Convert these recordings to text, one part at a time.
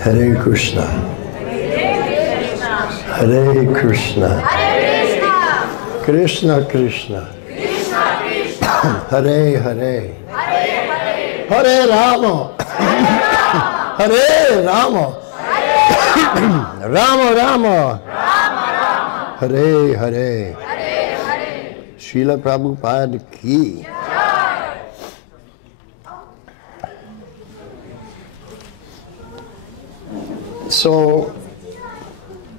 Hare Krishna. Hare Krishna. Krishna Krishna. Hare Hare. Hare Rama. Hare Rama. Rama Rama. Hare Hare. Srila Prabhupada ki. So,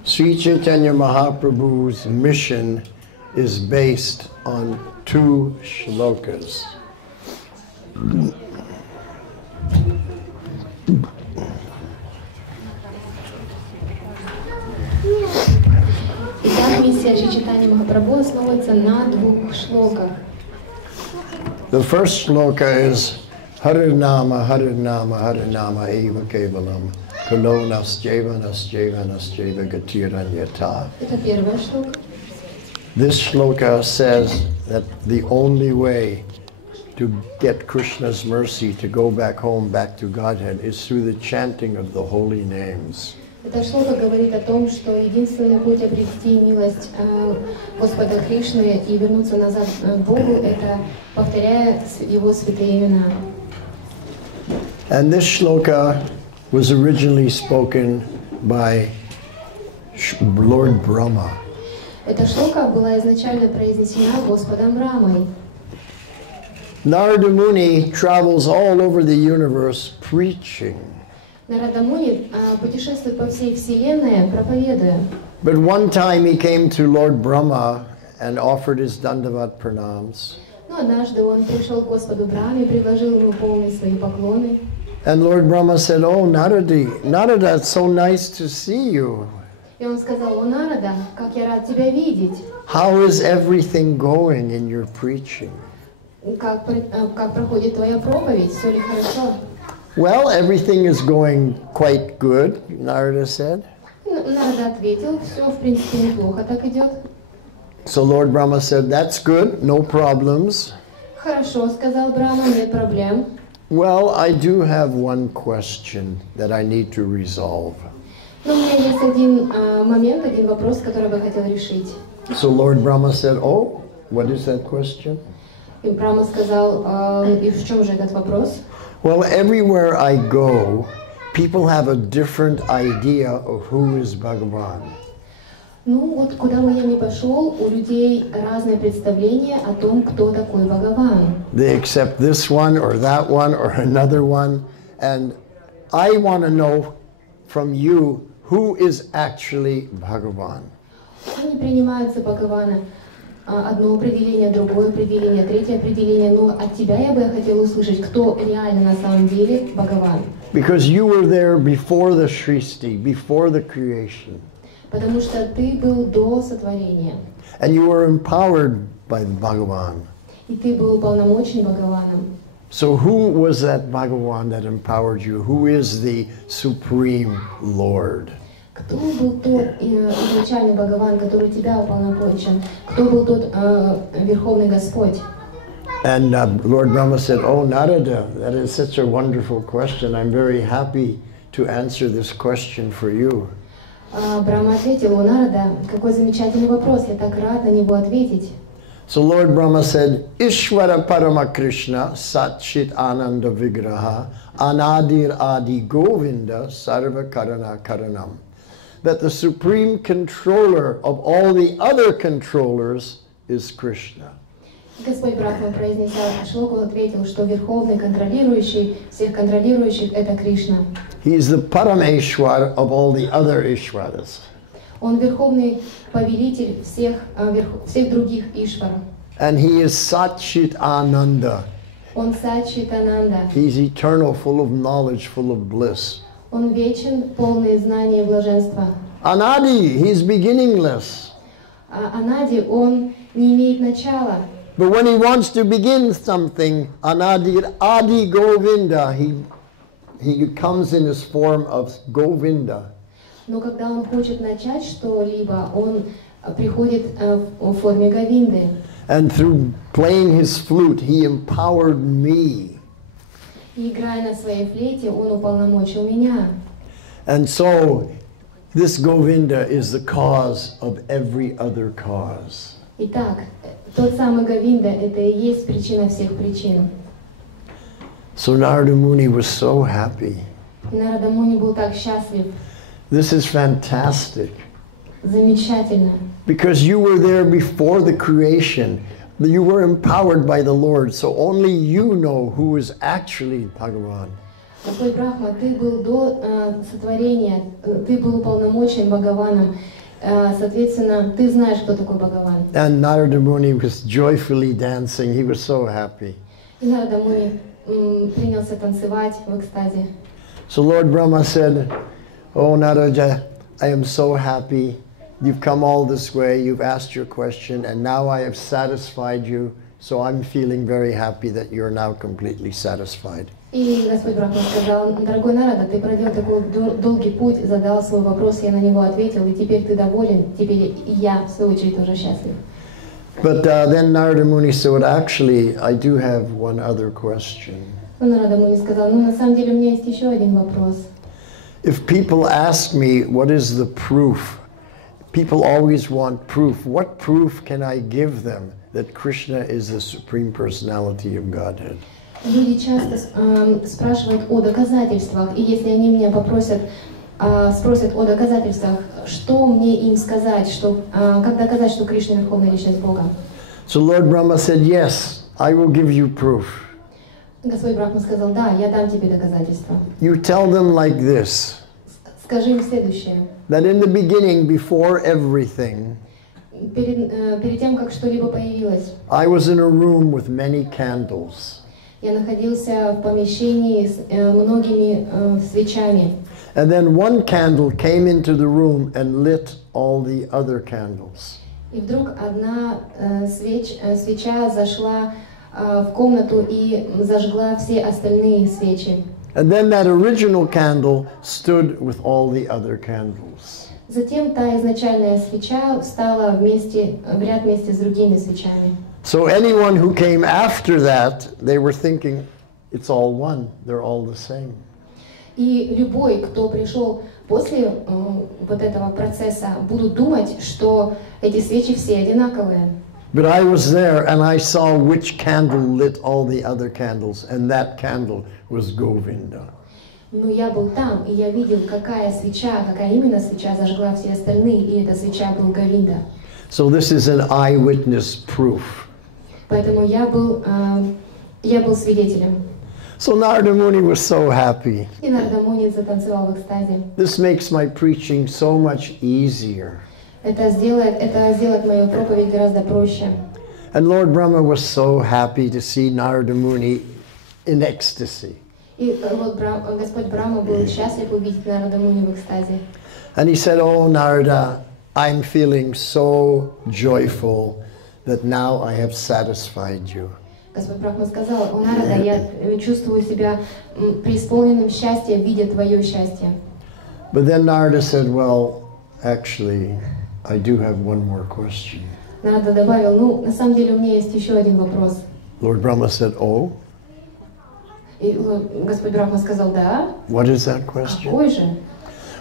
Sri Chaitanya Mahaprabhu's mission is based on 2 shlokas. Итак, миссия Шри Чайтаньи Махапрабху основывается на 2 шлоках. The first shloka is Harinama, Harinama, Harinama eva kevalam. Kalo nasjeva, nasjeva, nasjeva gatiranyata. Это первый шлок. This shloka says that the only way to get Krishna's mercy to go back home, back to Godhead, is through the chanting of the holy names. Это шлока говорит о том, что единственный путь обрести милость Господа Кришны и вернуться назад к Богу, это повторяя Его святые имена. And this shloka was originally spoken by Lord Brahma. Эта шлока была изначально произнесена Господом Брамой. Narada Muni travels all over the universe preaching. Нарада Муни путешествует по всей вселенной, проповедуя. But one time he came to Lord Brahma and offered his Dandavat pranams. Но однажды он пришел к Господу Браме и предложил ему полные свои поклоны. And Lord Brahma said, "Oh, Narada, it's so nice to see you. И он сказал: "О, Нарада, как я рад тебя видеть! How is everything going in your preaching?" Как проходит твоя проповедь? Все ли хорошо?" Well, everything is going quite good, Narada said. Нарада ответил: "Все, в принципе, неплохо так идет." So Lord Brahma said, "That's good, no problems." Хорошо, сказал Брахма, нет проблем. Well, I do have one question that I need to resolve. Но у меня есть один момент, один вопрос, который я бы хотел решить. So Lord Brahma said, "Oh, what is that question?" И Брахма сказал: "И в чем же этот вопрос?" Well, everywhere I go, people have a different idea of who is Bhagavan. Ну вот куда бы я ни пошел, у людей разное представление о том, кто такой Бхагаван. They accept this one or another one, and I want to know from you who is actually Bhagavan. Они принимают за Бхагавана одно определение, другое определение, третье определение, но от тебя я бы хотел услышать, кто реально на самом деле Бхагаван. Because you were there before the Srishti, before the creation. Потому что ты был до сотворения. And you were empowered by Bhagavan. И ты был уполномочен Бхагаваном. So who was that Bhagavan that empowered you? Who is the Supreme Lord? Кто был тот изначальный Бхагаван, который тебя уполномочен? Кто был тот Верховный Господь? And Lord Brahma said, "Oh, Narada, that is such a wonderful question. I'm very happy to answer this question for you." Брахма ответил: "О, Нарада, какой замечательный вопрос, я так рад на него ответить." So Lord Brahma said, "Ishvara Parama Krishna Satchit Ananda Vigraha Anadir Adi Govinda Sarva Karana Karanam." That the supreme controller of all the other controllers is Krishna. Господь Брахма, произнеся шлоку, ответил, что верховный контролирующий всех контролирующих — это Кришна. He is the Parameshwar of all the other Ishwaras. Он верховный повелитель всех других Ишваров. And he is Satchit Ananda. Он Саччитананда. He's eternal, full of knowledge, full of bliss. Он вечен, полный знания и блаженства. Anadi, he's beginningless. Анади, он не имеет начала. But when he wants to begin something, Anadir Adi Govinda, he comes in his form of Govinda. Но когда он хочет начать что-либо, он приходит в форме Говинды. And through playing his flute, he empowered me. И играя на своей флейте, он уполномочил меня. And so this Govinda is the cause of every other cause. Итак, тот самый Говинда — это и есть причина всех причин. So Narada Muni was so happy. И Нарада Муни был так счастлив. This is fantastic. Замечательно. Because you were there before the creation. You were empowered by the Lord. So only you know who is actually Bhagavan. Господь Брахма, ты был до сотворения, ты был уполномочен Бхагаваном. Соответственно, ты знаешь, кто такой Бхагаван. And Narada Muni was joyfully dancing. He was so happy. И Нарада Муни принялся танцевать в экстазе. So Lord Brahma said, "Oh Narada, I am so happy. You've come all this way. You've asked your question, and now I have satisfied you. So I'm feeling very happy that you're now completely satisfied." И Господь Брахма сказал: дорогой Нарада, ты проделал такой долгий путь, задал свой вопрос, я на него ответил, и теперь ты доволен, теперь и я, в свою очередь, тоже счастлив. But then Narada Muni said, "Well, actually, I do have one other question. Но Нарада Муни сказал: ну, на самом деле, у меня есть еще один вопрос. If people ask me, what is the proof? People always want proof. What proof can I give them that Krishna is the Supreme Personality of Godhead?" Люди часто спрашивают о доказательствах, и если они меня спросят о доказательствах, что мне им сказать, как доказать, что Кришна Верховная Личность Бога? So Lord Brahma said, "Yes, I will give you proof." Господь Брахма сказал: да, я дам тебе доказательства. You tell them like this, Скажи им следующее. that in the beginning, before everything, Перед тем, как что-либо появилось, I was in a room with many candles. я находился в помещении с многими свечами. And then one candle came into the room and lit all the other candles. И вдруг одна свеча зашла в комнату и зажгла все остальные свечи. And then that original candle stood with all the other candles. Затем та изначальная свеча встала в ряд вместе с другими свечами. So anyone who came after that, they were thinking, it's all one, they're all the same. И любой, кто пришел после вот этого процесса, будут думать, что эти свечи все одинаковые. But I was there and I saw which candle lit all the other candles, and that candle was Govinda. Но я был там, и я видел, какая именно свеча зажгла все остальные, и эта свеча был Говинда. So this is an eyewitness proof. Поэтому я был свидетелем. So Narada Muni was so happy. И Нарада Муни затанцевал в экстазе. This makes my preaching so much easier. Это сделает мою проповедь гораздо проще. And Lord Brahma was so happy to see Narada Muni in ecstasy. И Господь Брахма был счастлив увидеть Нарада Муни в экстазе. And he said, "Oh Narada, I'm feeling so joyful that now I have satisfied you." Господь Брахма сказал: о Нарада, я чувствую себя преисполненным счастья, видя твое счастье. But then Narada said, "Well, actually, I do have one more question." Нарада добавил: ну, на самом деле у меня есть еще один вопрос. Lord Brahma said, "Oh?" И Господь Брахма сказал: да. What is that question? Какой же?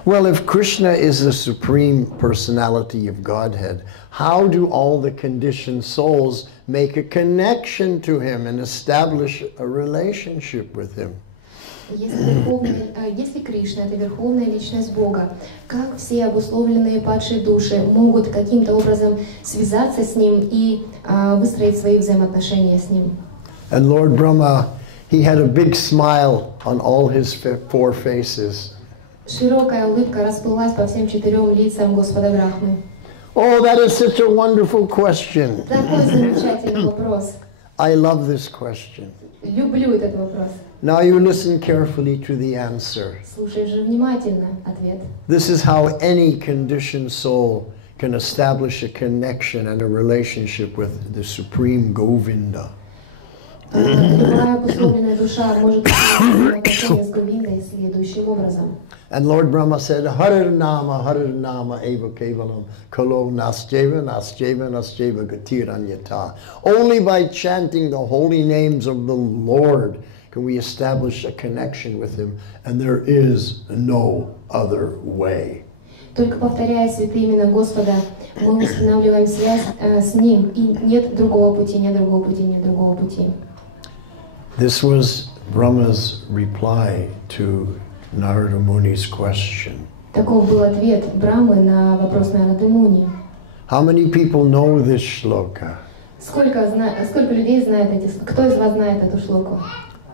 Well, if Krishna is the Supreme Personality of Godhead, how do all the conditioned souls make a connection to Him and establish a relationship with Him? Если Кришна — это Верховная Личность Бога, как все обусловленные падшие души могут каким-то образом связаться с Ним и выстроить свои взаимоотношения с Ним? And Lord Brahma, he had a big smile on all his four faces. Широкая улыбка расплылась по всем 4 лицам Господа Брахмы. Oh, that is such a wonderful question. Такой замечательный вопрос. I love this question. Люблю этот вопрос. Now you listen carefully to the answer. Слушай же внимательно ответ. This is how any conditioned soul can establish a connection and a relationship with the Supreme Govinda. Любая обусловленная душа может иметь отношение с Говиндой следующим образом. And Lord Brahma said, Harir Nama eva kevalam, kalo nasjeva gatiranyata. Only by chanting the holy names of the Lord can we establish a connection with Him, and there is no other way. Только повторяя святые имена Господа, мы устанавливаем связь с Ним, и нет другого пути, нет другого пути, нет другого пути. This was Brahma's reply to Narada Muni's question. Таков был ответ Брамы на вопрос Нарады Муни. How many people know this shloka? Сколько людей знает эти слова? Кто из вас знает эту шлоку?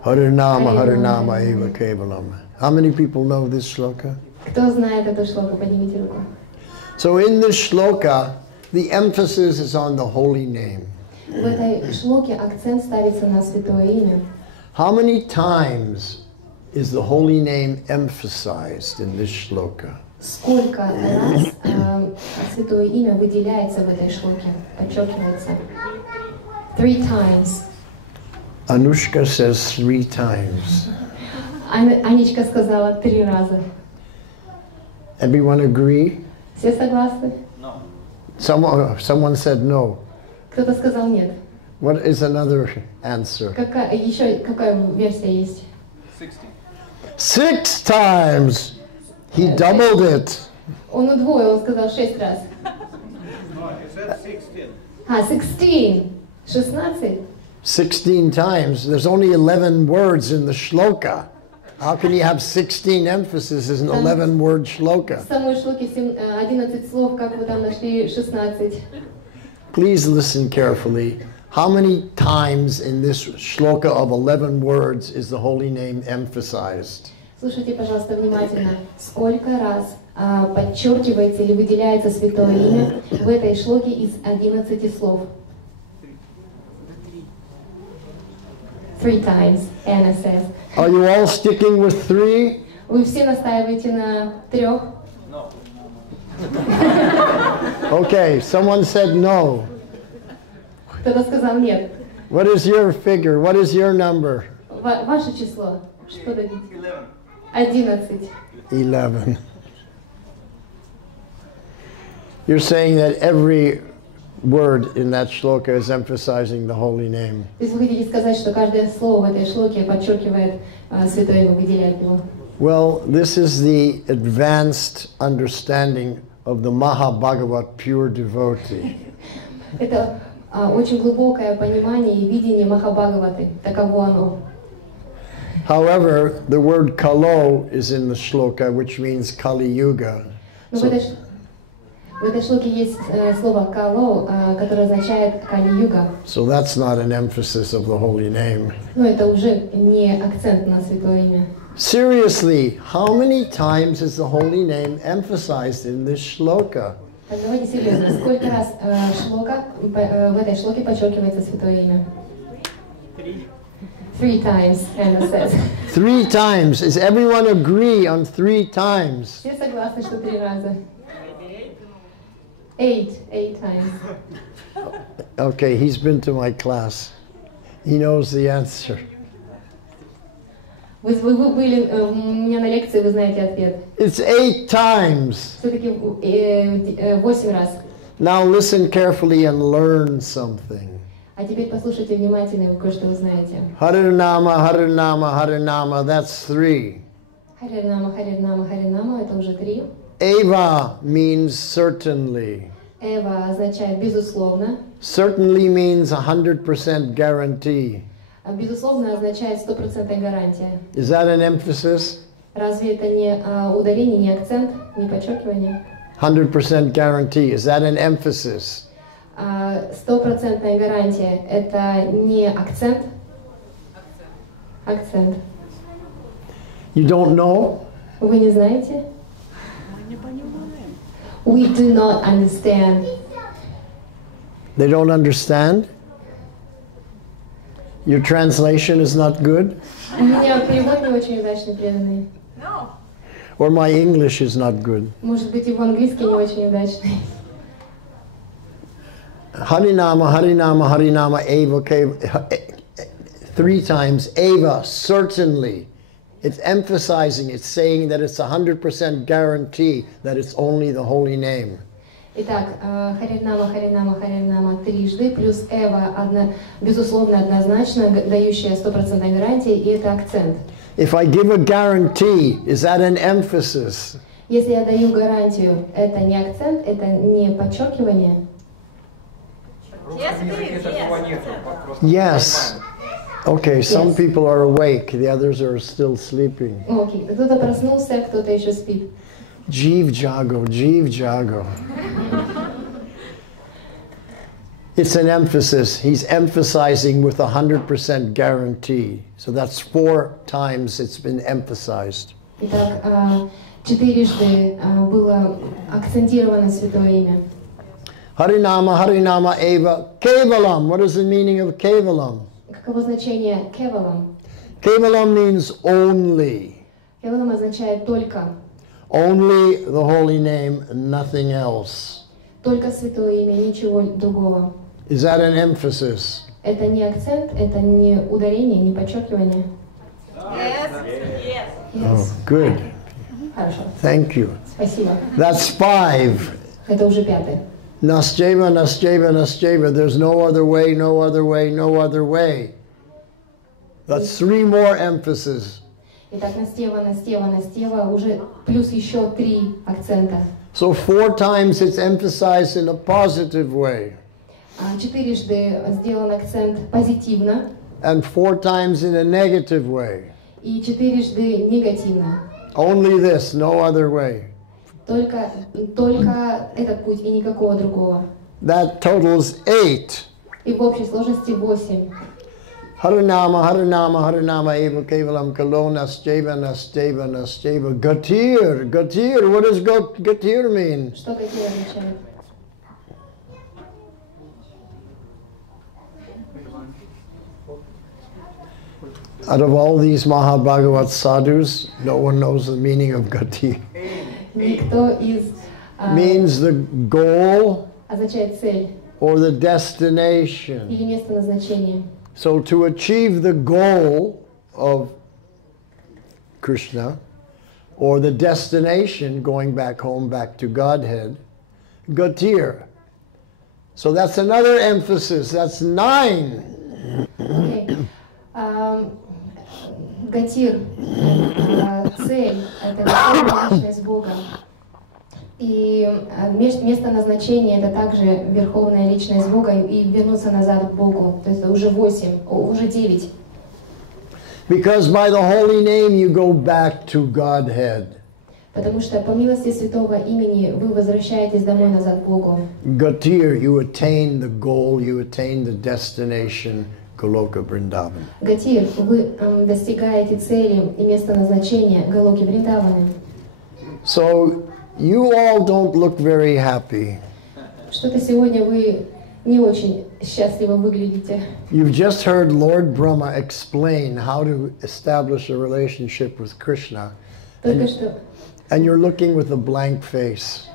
Harinama Harinama Eva Kevalam. How many people know this shloka? Кто знает эту шлоку? Поднимите руку. So in this shloka, the emphasis is on the holy name. В этой шлоке акцент ставится на святое имя. How many times is the holy name emphasized in this shloka? Сколько раз святое имя выделяется в этой шлоке, подчеркивается? 3 times. Anushka says 3 times. Анечка сказала 3 раза. Everyone agree? Все согласны? No. Someone said no. Кто-то сказал нет. What is another answer? Еще какая версия есть? 60. 6 times! He doubled it. Он удвоил, он сказал 6 раз. No, he said 16. 16. 16. 16 times. There's only 11 words in the shloka. How can you have 16 emphasis in an 11-word shloka? В самой шлоке 11 слов, как вы там нашли 16? Please listen carefully. How many times in this shloka of 11 words is the holy name emphasized? Слушайте, пожалуйста, внимательно. Сколько раз подчеркивается или выделяется святое имя в этой шлоке из 11 слов? 3 times, Anna says. Are you all sticking with 3? Вы все настаиваете на 3? No. Okay, someone said no. Кто-то сказал нет. What is your figure? What is your number? Ваше число. Что дадите? 11. 11. 11. You're saying that every word in that shloka is emphasizing the holy name. То есть вы хотите сказать, что каждое слово в этой шлоке подчеркивает святое имя, выделяет его? Well, this is the advanced understanding of the Mahabhagavat pure devotee. Это очень глубокое понимание и видение Махабхагаваты. Таково оно. However, the word kalo is in the shloka, which means Kali Yuga. Но в этой шлоке есть слово «кало», которое означает «кали-юга». So that's not an emphasis of the holy name. Но это уже не акцент на святое имя. Seriously, how many times is the holy name emphasized in this shloka? Так, давайте серьезно. Сколько раз в этой шлоке подчеркивается святое имя? 3 times, Anna says. 3 times. Does everyone agree on 3 times? Все согласны, что 3 раза? 8 times. Okay, he's been to my class. He knows the answer. Вы были у меня на лекции, вы знаете ответ. It's 8 times. Все-таки 8 раз. Now listen carefully and learn something. А теперь послушайте внимательно, и вы кое-что узнаете. Harinama, Harinama, Harinama, that's 3. Харинама, Харинама, Харинама, это уже 3. Eva means certainly. Эва означает безусловно. Certainly means 100% guarantee. А безусловно означает 100% гарантия. Is that an emphasis? Разве это не ударение, не акцент, не подчеркивание? 100% guarantee. Is that an emphasis? 100% гарантия – это не акцент? Акцент. You don't know? Вы не знаете? We do not understand. They don't understand? Your translation is not good? У меня перевод не очень удачный, преданный. Or my English is not good? Может быть, его английский не очень удачный. Harinama, Harinama, Harinama, Eva, 3 times, Eva, certainly. It's emphasizing, it's saying that it's 100% guarantee that it's only the holy name. Итак, Харинама, Харинама, Харинама трижды, плюс Эва, безусловно, однозначно, дающая 100% гарантии, и это акцент. If I give a guarantee, is that an emphasis? Если я даю гарантию, это не акцент, это не подчеркивание? Yes. Okay, some people are awake, the others are still sleeping. Окей, кто-то проснулся, кто-то еще спит. Jeev Jago, Jeev Jago. It's an emphasis. He's emphasizing with 100% guarantee. So that's 4 times it's been emphasized. Итак, 4 было акцентировано святое имя. Harinama, Harinama Eva, Kevalam. What is the meaning of Kevalam? Каково значение кевалам? Kevalam means only. Кевалам означает только. Only the holy name, nothing else. Только святое имя, ничего другого. Is that an emphasis? Это не акцент, это не ударение, не подчеркивание. Yes. Oh, good. Хорошо. Thank you. Спасибо. That's 5. Это уже 5. Nasjeva, Nasjeva, Nasjeva. There's no other way, no other way, no other way. That's 3 more emphases. Итак, Настева, Настева, Настева, уже плюс еще 3 акцента. So 4 times it's emphasized in a positive way. 4 сделан акцент позитивно. And 4 times in a negative way. И 4 негативно. Only this, no other way. Только этот путь и никакого другого. That totals 8. И в общей сложности 8. Harinama, Harinama, Harinama, Eva Kevalam, Kalo, Nasjeva, Nasjeva, Nasjeva. Gatir, Gatir. What does Gatir mean? Что Гатир означает? Out of all these Mahabhagavat sadhus, no one knows the meaning of Gatir. Никто из Means the goal означает цель or the destination. или место назначения. So to achieve the goal of Krishna, or the destination, going back home, back to Godhead, Gatir. So that's another emphasis. That's 9. Okay. Гатир, цель, это верховная личность Бога. И место назначения это также верховная личность Бога и вернуться назад к Богу. То есть это уже 8, уже 9. Because by the holy name you go back to Godhead. Потому что по милости святого имени вы возвращаетесь домой назад к Богу. Gatir, you attain the goal, you attain the destination, Goloka Vrindavan. Гатир, вы достигаете цели и места назначения Галоки Вриндаваны. So you all don't look very happy. Что-то сегодня вы не очень счастливо выглядите. You've just heard Lord Brahma explain how to establish a relationship with Krishna. Только что And you're looking with a blank face.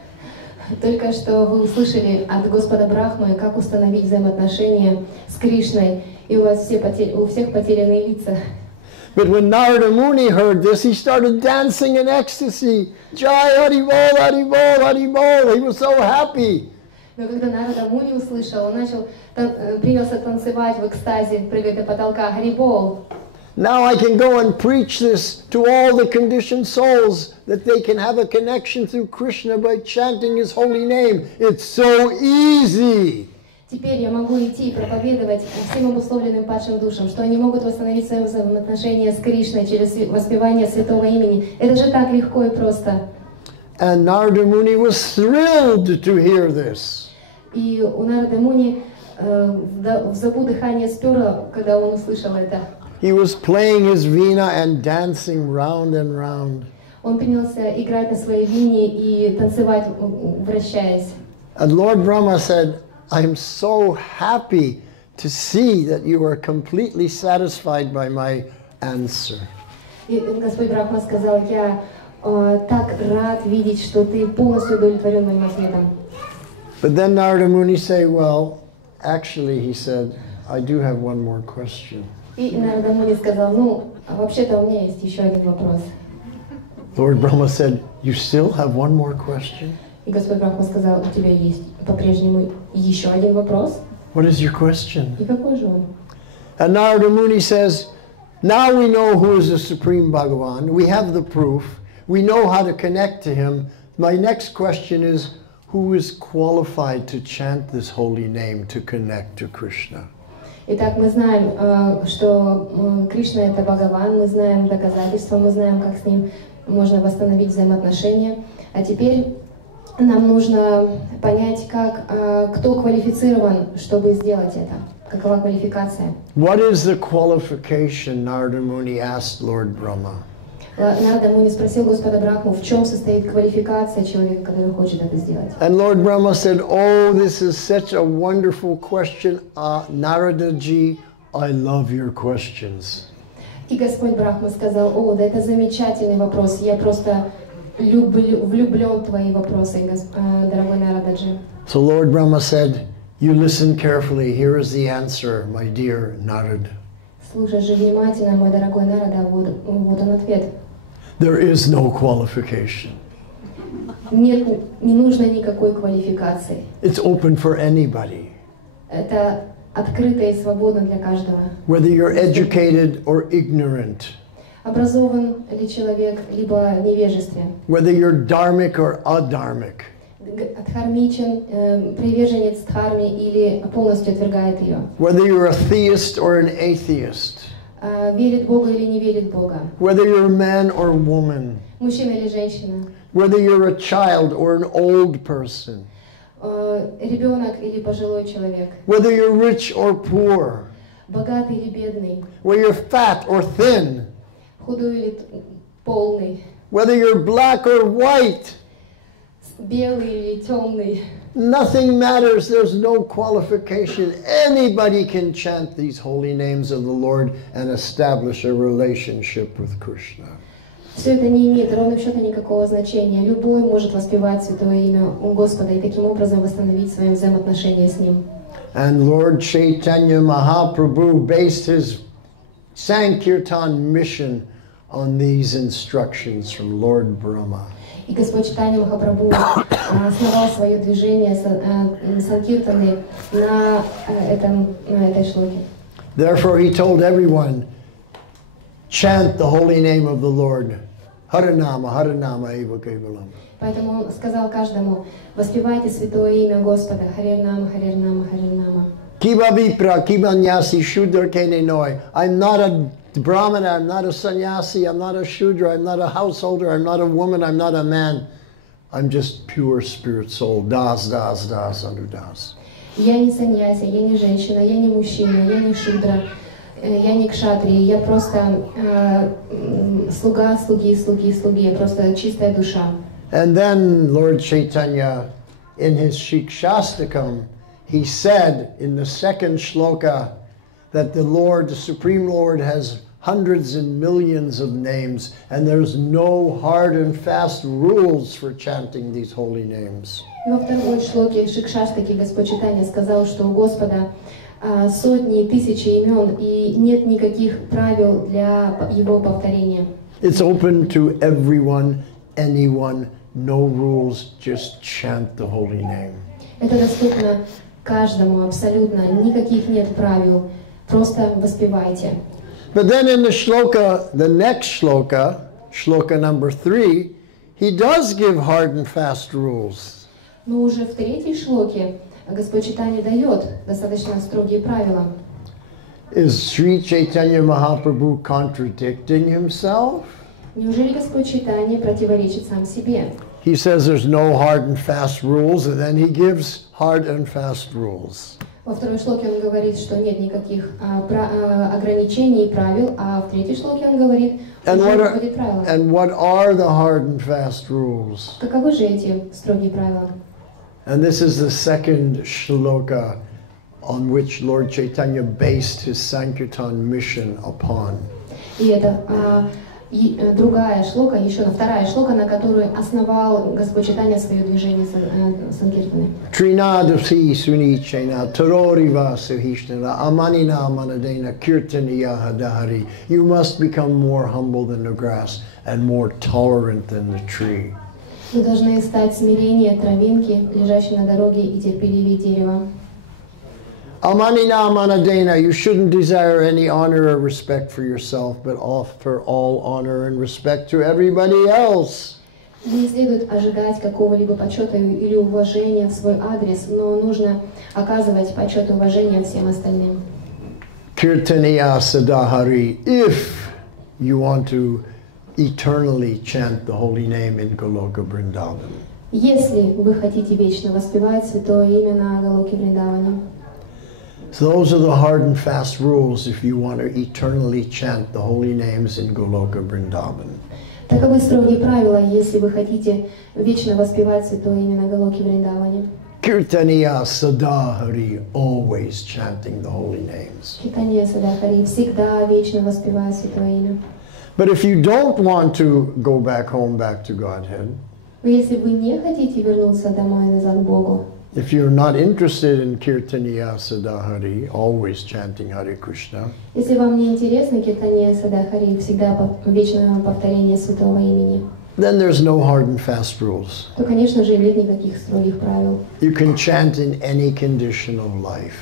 Только что вы услышали от Господа Брахмы, как установить взаимоотношения с Кришной, и у всех потерянные лица. But when Narada Muni heard this, he started dancing in ecstasy. Jai Hari Bol, Hari Bol, Hari Bol. He was so happy. Но когда Нарада Муни услышал, он принялся танцевать в экстазе, прыгая до потолка. Харибол. Now I can go and preach this to all the conditioned souls, that they can have a connection through Krishna by chanting His holy name. It's so easy. Теперь я могу идти и проповедовать всем обусловленным падшим душам, что они могут восстановить свои взаимоотношения с Кришной через воспевание святого имени. Это же так легко и просто. And Narada Muni was thrilled to hear this. И у Нарады Муни в запу дыхание сперло, когда он услышал это. He was playing his veena and dancing round and round. Он принялся играть на своей вине и танцевать, вращаясь. And Lord Brahma said, I'm so happy to see that you are completely satisfied by my answer. И Господь Брахма сказал, я так рад видеть, что ты полностью удовлетворен моим ответом. But then Narada Muni said, well, actually, he said, I do have one more question. И Нарада Муни сказал, вообще-то у меня есть еще один вопрос. Lord Brahma said, you still have one more question? И Господь Брахма сказал, у тебя есть по-прежнему еще один вопрос. What is your question? И какой же он? And Narada Muni says, now we know who is the Supreme Bhagavan. We have the proof. We know how to connect to him. My next question is, who is qualified to chant this holy name to connect to Krishna? Итак, мы знаем, что Кришна это Бхагаван, мы знаем доказательства, мы знаем, как с ним можно восстановить взаимоотношения. А теперь нам нужно понять, кто квалифицирован, чтобы сделать это. Какова квалификация? What is the qualification, Narada Muni asked Lord Brahma? Нарада Муни спросил Господа Брахму, в чем состоит квалификация человека, который хочет это сделать. And Lord Brahma said, oh, this is such a wonderful question. Narada ji, I love your questions. И Господь Брахма сказал, о, да это замечательный вопрос, я просто влюблен в твои вопросы, дорогой Нарададжи. So Lord Brahma said, you listen carefully, here is the answer, my dear Narad. Слушай же внимательно, мой дорогой Нарада, вот он ответ. There is no qualification. Нет, не нужно никакой квалификации. It's open for anybody. Это открыто и свободно для каждого. Whether you're educated or ignorant. Образован ли человек, либо невежествен. Whether you're dharmic or adharmic. Дхармичен, приверженец дхарме или полностью отвергает ее. Whether you're a theist or an atheist. Верит в Бога или не верит в Бога. Whether you're a man or woman. Мужчина или женщина. Whether you're a child or an old person. Ребенок или пожилой человек. Whether you're rich or poor. Богатый или бедный. Whether you're fat or thin. Худой или полный. Whether you're black or white. Белый или темный. Nothing matters. There's no qualification. Anybody can chant these holy names of the Lord and establish a relationship with Krishna. Все это не имеет ровным счетом никакого значения. Любой может воспевать святое имя Господа и таким образом восстановить свои взаимоотношения с Ним. And Lord Chaitanya Mahaprabhu based his Sankirtan mission on these instructions from Lord Brahma. И Господь Чайтанья Махапрабху основал свое движение Санкиртаны на этой шлоке. Therefore he told everyone, chant the holy name of the Lord. Harinama, Harinama eva kevalam. Поэтому он сказал каждому, воспевайте святое имя Господа. Харирнама, Харирнама, Харирнама. Kiva vipra, kiva nyasi, shudra kene noi. I'm not a Brahmana, I'm not a sannyasi, I'm not a shudra, I'm not a householder, I'm not a woman, I'm not a man. I'm just pure spirit soul. Das, das, das, anudas. Я не саньяси, я не женщина, я не мужчина, я не шудра, я не кшатри, я просто слуга, слуги, слуги, слуги, я просто чистая душа. And then Lord Chaitanya, in his Shikshastakam, he said in the second shloka that the Lord, the Supreme Lord, has hundreds and millions of names, and there's no hard and fast rules for chanting these holy names. И во второй шлоке Шикшаштаки Господь Чайтанья сказал, что у Господа сотни и тысячи имен, и нет никаких правил для его повторения. It's open to everyone, anyone, no rules, just chant the holy name. Это доступно каждому абсолютно, никаких нет правил, просто воспевайте. But then in the shloka, the next shloka, shloka number 3, he does give hard and fast rules. Но уже в третьей шлоке Господь Чайтанья дает достаточно строгие правила. Is Sri Chaitanya Mahaprabhu contradicting himself? Неужели Господь Чайтанья противоречит сам себе? He says there's no hard and fast rules, and then he gives hard and fast rules. Во второй шлоке он говорит, что нет никаких ограничений и правил, а в третьей шлоке он говорит, что вводит правила. And what are the hard and fast rules? Каковы же эти строгие правила? And this is the second shloka on which Lord Chaitanya based his Sankirtan mission upon. И это другая шлока, еще вторая шлока, на которую основал Господь Чайтанья свое движение Санкиртаны. Trinadasi sunichena taroriva suhishnana amanina manadena kirtaniya hadahari. You must become more humble than the grass and more tolerant than the tree. Вы должны стать смирение травинки, лежащей на дороге, и терпеливее дерева. Amanina amanadena, you shouldn't desire any honor or respect for yourself, but offer all honor and respect to everybody else. Не следует ожидать какого-либо почета или уважения в свой адрес, но нужно оказывать почет и уважение всем остальным. Kirtaniya sadahari, if you want to eternally chant the holy name in Goloka Vrindavan. Если вы хотите вечно воспевать святое имя на Галоке Вриндаване. So those are the hard and fast rules if you want to eternally chant the holy names in Goloka Vrindavan. Таковы строгие правила, если вы хотите вечно воспевать святое имя на Галоке Вриндаване. Kirtaniya sadahari, always chanting the holy names. Киртания Садахари, всегда вечно воспевая святое имя. But if you don't want to go back home, back to Godhead, Но если вы не хотите вернуться домой назад к Богу, if you're not interested in Kirtaniya sadahari, always chanting Hare Krishna, если вам не интересно Киртания Садахари, всегда вечное повторение святого имени, then there's no hard and fast rules. то, конечно же, нет никаких строгих правил. You can chant in any condition of life.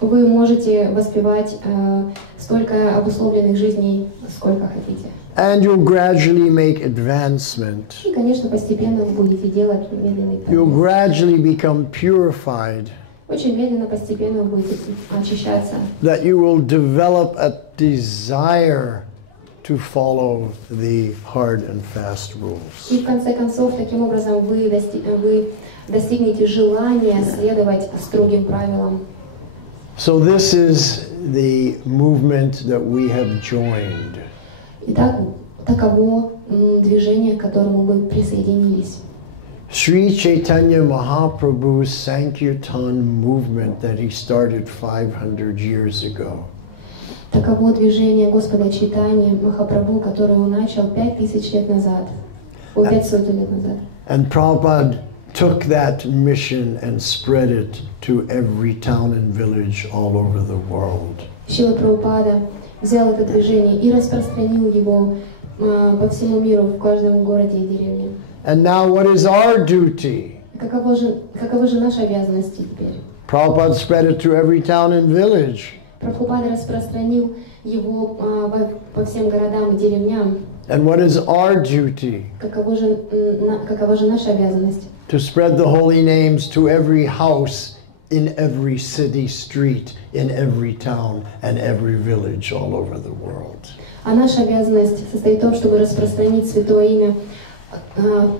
Вы можете воспевать столько обусловленных жизней, сколько хотите. And you'll gradually make advancement. И, конечно, постепенно вы будете делать медленный You'll прогресс. gradually become purified, Очень медленно, постепенно вы будете очищаться. that you will develop a desire to follow the hard and fast rules. И в конце концов, таким образом, вы достигнете желания следовать строгим правилам. So this is the movement that we have joined. Итак, таково движение, к которому мы присоединились. Sri Chaitanya Mahaprabhu's Sankirtan movement that he started 500 years ago. Таково движение Господа Чайтаньи Махапрабху, которое он начал 5000 лет назад, 500 лет назад. And Prabhupada took that mission and spread it to every town and village all over the world. Шрила Прабхупада взял это движение и распространил его по всему миру, в каждом городе и деревне. And now what is our duty? Какова же наша обязанность теперь? Prabhupada spread it to every town and village. Прабхупада распространил его по всем городам и деревням. And what is our duty? Какова же наша обязанность? To spread the holy names to every house, in every city street, in every town and every village all over the world. А наша обязанность состоит в том, чтобы распространить святое имя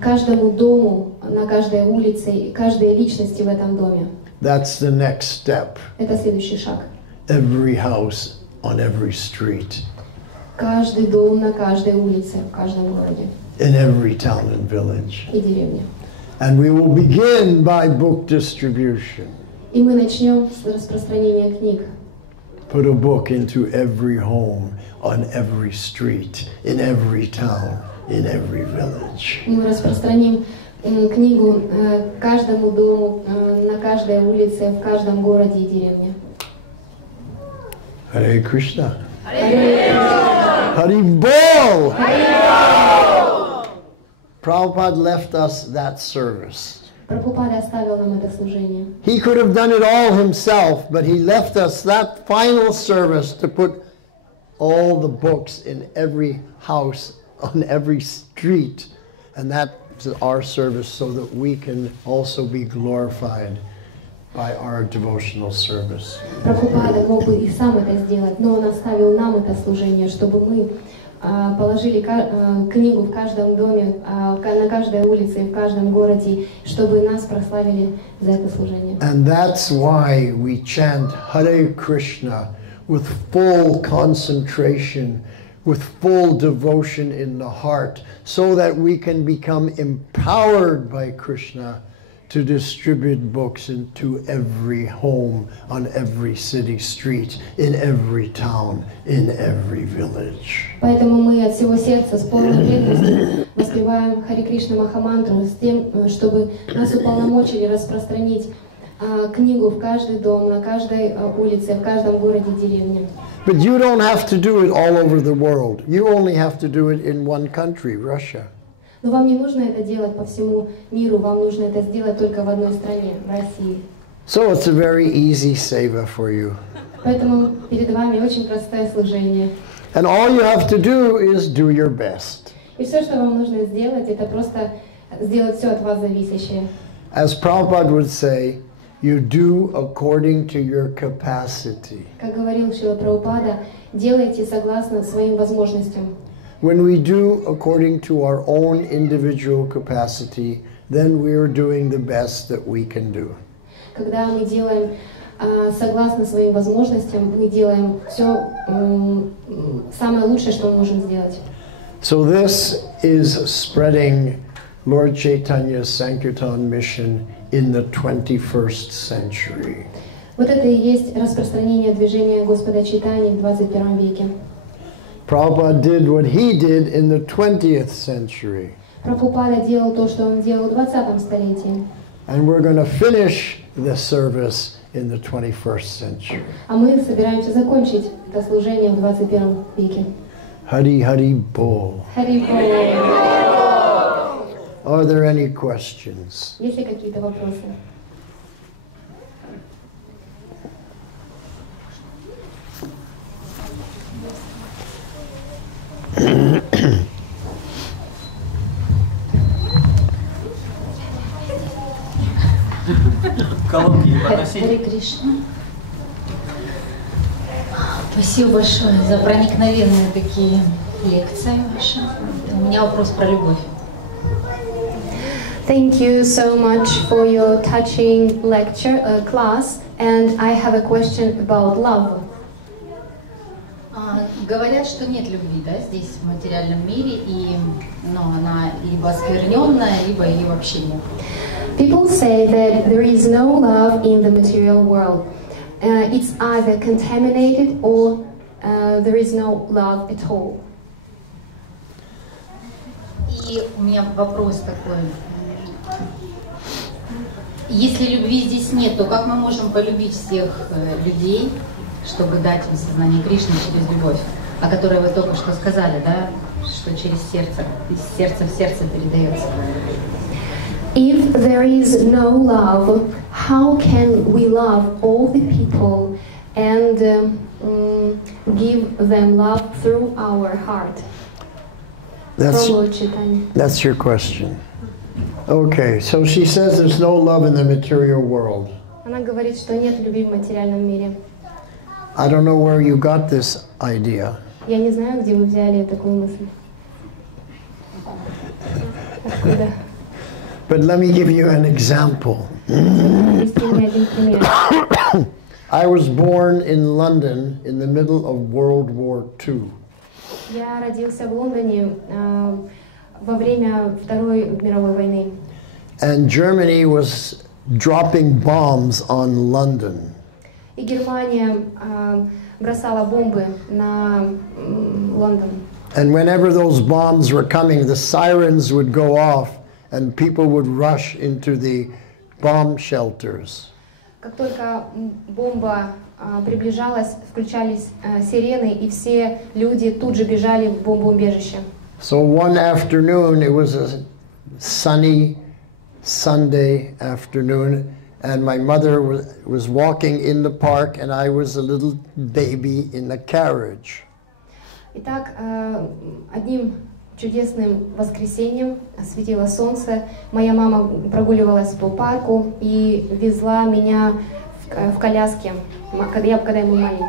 каждому дому, на каждой улице, и каждой личности в этом доме. That's the next step. Это следующий шаг. Every house on every street. Каждый дом на каждой улице, в каждом городе. In every town and village. И деревне. And we will begin by book distribution. И мы начнем с распространения книг. Put a book into every home, on every street, in every town, in every village. Мы распространим книгу каждому дому, на каждой улице, в каждом городе и деревне. Hare Krishna. Hari Bol. Prabhupada left us that service. Прабхупада оставил нам это служение. He could have done it all himself, but he left us that final service to put all the books in every house, on every street. And that's our service so that we can also be glorified by our devotional service. Прабхупада мог бы и сам это сделать, но он оставил нам это служение, чтобы мы положили книгу в каждом доме, на каждой улице, в каждом городе, чтобы нас прославили за это служение. And that's why we chant Hare Krishna with full concentration, with full devotion in the heart, so that we can become empowered by Krishna to distribute books into every home, on every city street, in every town, in every village. Поэтому мы от всего сердца с полной преданностью воспеваем Харе Кришна Махамантру с тем, чтобы нас уполномочили распространить книгу в каждый дом, на каждой улице, в каждом городе и деревне. But you don't have to do it all over the world. You only have to do it in one country, Russia. Но вам не нужно это делать по всему миру, вам нужно это сделать только в одной стране, в России. So it's a very easy seva for you. Поэтому перед вами очень простое служение. And all you have to do is do your best. И все, что вам нужно сделать, это просто сделать все от вас зависящее. As Prabhupada would say, you do according to your capacity. Как говорил Шрила Прабхупада, делайте согласно своим возможностям. When we do according to our own individual capacity, then we are doing the best that we can do. Когда мы делаем согласно своим возможностям, мы делаем все самое лучшее, что мы можем сделать. So this is spreading Lord Chaitanya's Sankirtan mission in the 21st century. Вот это и есть распространение движения Господа Чайтаньи в 21 веке. Prabhupada did what he did in the 20th century. Прабхупада делал то, что он делал в 20 столетии. And we're going to finish the service in the 21st century. А мы собираемся закончить это служение в 21 веке. Hari Hari Bol. Хари Бол. Are there any questions? Есть ли какие-то вопросы? Харе Кришна. Спасибо большое за проникновенные такие лекции ваши. У меня вопрос про любовь. Thank you so much for your touching lecture class, and I have a question about love. Говорят, что нет любви, да, здесь в материальном мире, и она либо оскверненная, либо ее вообще нет. People say that there is no love in the material world. It's either contaminated or there is no love at all. И у меня вопрос такой. Если любви здесь нет, то как мы можем полюбить всех людей, чтобы дать им сознание Кришны через любовь, о которой вы только что сказали, да, что через сердце, из сердца в сердце передается? If there is no love, how can we love all the people and give them love through our heart? That's your question. Okay, so she says there's no love in the material world. Она говорит, что нет любви в материальном мире. I don't know where you got this idea. Я не знаю, где вы взяли такую мысль. Откуда? But let me give you an example. I was born in London in the middle of World War II. Я родился в Лондоне во время Второй мировой войны. And Germany was dropping bombs on London. И Германия бросала бомбы на Лондон. And whenever those bombs were coming, the sirens would go off and people would rush into the bomb shelters. Как только бомба приближалась, включались сирены, и все люди тут же бежали в бомбоубежище. So one afternoon, it was a sunny Sunday afternoon, and my mother was walking in the park, and I was a little baby in the carriage. Итак, одним чудесным воскресеньем светило солнце. Моя мама прогуливалась по парку и везла меня в коляске, когда я был маленький.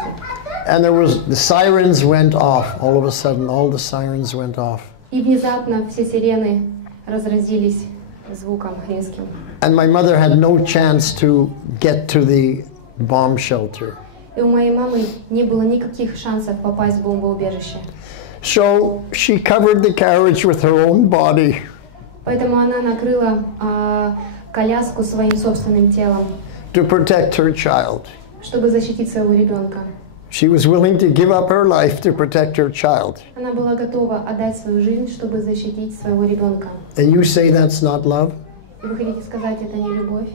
And the sirens went off. All of a sudden, all the sirens went off. И внезапно все сирены разразились звуком резким. And my mother had no chance to get to the bomb shelter. И у моей мамы не было никаких шансов попасть в бомбоубежище. So she covered the carriage with her own body. Поэтому она накрыла коляску своим собственным телом, To protect her child. чтобы защитить своего ребенка. She was willing to give up her life to protect her child. Она была готова отдать свою жизнь, чтобы защитить своего ребенка. And you say that's not love? И вы хотите сказать, это не любовь?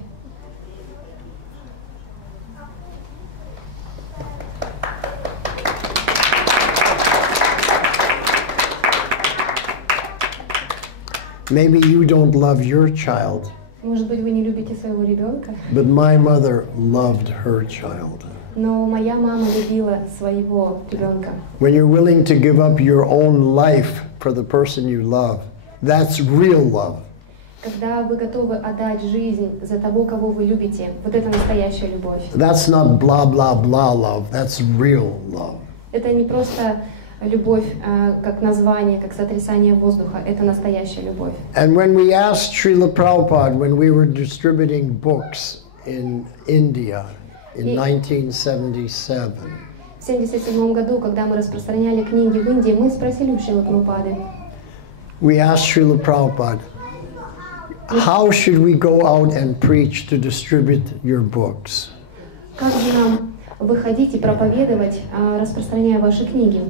Maybe you don't love your child, Может быть, вы не любите своего ребенка, but my mother loved her child. но моя мама любила своего ребенка. When you're willing to give up your own life for the person you love, that's real love. Когда вы готовы отдать жизнь за того, кого вы любите, вот это настоящая любовь. That's not blah, blah, blah love. That's real love. Это не просто любовь, как название, как сотрясание воздуха. Это настоящая любовь. And when we asked Srila Prabhupada, when we were distributing books in India in 1977, В 1977 году, когда мы распространяли книги в Индии, мы спросили у Шрилы Прабхупады, we asked Srila Prabhupada, how should we go out and preach to distribute your books? как же нам выходить и проповедовать, распространяя ваши книги?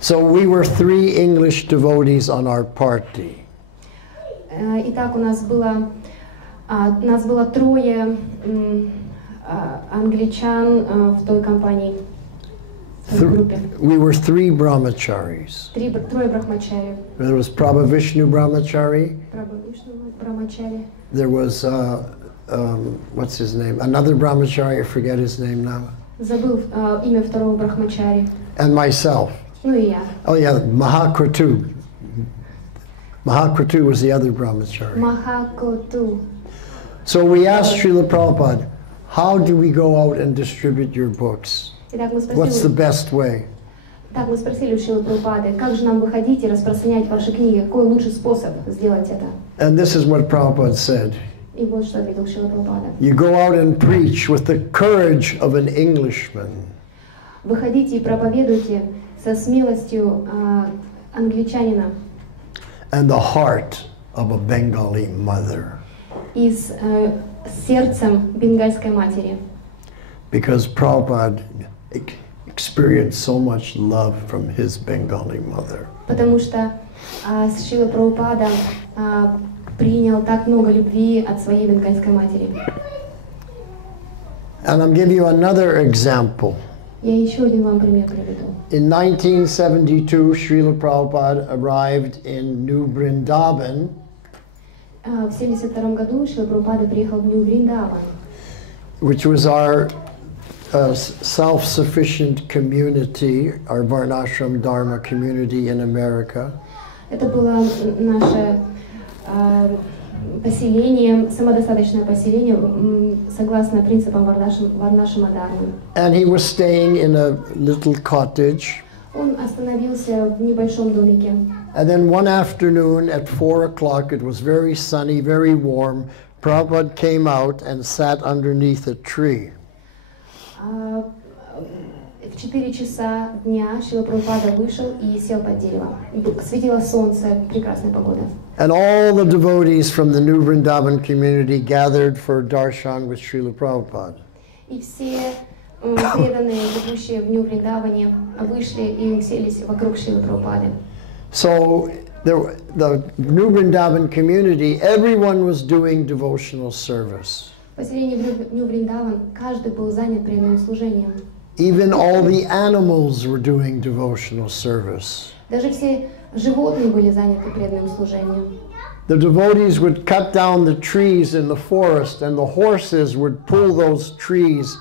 So we were 3 English devotees on our party. Итак, у нас было 3 англичан в той компании, в той группе. We were 3 brahmacharis. 3 брахмачари. There was Prabhu Vishnu brahmachari. Брахмачари. There was, what's his name? Another brahmachari, I forget his name now. Забыл имя второго брахмачари. And myself. Ну и я. Oh yeah, Mahakratu. Mahakratu was the other brahmachari. Махакоту. So we asked Srila Prabhupada, how do we go out and distribute your books? Итак, мы What's the спросили, best way? мы спросили у Шрилы Прабхупады, как же нам выходить и распространять ваши книги, какой лучший способ сделать это? And this is what Prabhupada said. И вот что ответил Шрила Прабхупада. You go out and preach with the courage of an Englishman. Выходите и проповедуйте со смелостью англичанина And the heart of a Bengali mother. и с сердцем бенгальской матери. Because Prabhupada experienced so much love from his Bengali mother. Потому что Шрила Прабхупада принял так много любви от своей бенгальской матери. And I'm giving you another example. Я еще один вам пример приведу. In 1972, Srila Prabhupada arrived in New Vrindavan. В 1972 году Шрила Прабхупада приехал в Нью-Вриндаван, which was our self-sufficient community, our Varnashram Dharma community in America. Это было наше поселение, самодостаточное поселение, согласно принципам Варнашрама Дharмы. And he was staying in a little cottage. Он остановился в небольшом домике. And then one afternoon at 4 o'clock, it was very sunny, very warm, Prabhupada came out and sat underneath a tree. В 4 часа дня Шрила Прабхупада вышел и сел под дерево. Светило солнце, прекрасная погода. And all the devotees from the New Vrindavan community gathered for darshan with Srila Prabhupada. И все преданные, живущие в Нью-Вриндаване, вышли и уселись вокруг Шрилы Прабхупады. So the New Vrindavan community, everyone was doing devotional service. В поселении Нью-Вриндаван каждый был занят преданным служением. Even all the animals were doing devotional service. Даже все животные были заняты преданным служением. The devotees would cut down the trees in the forest, and the horses would pull those trees,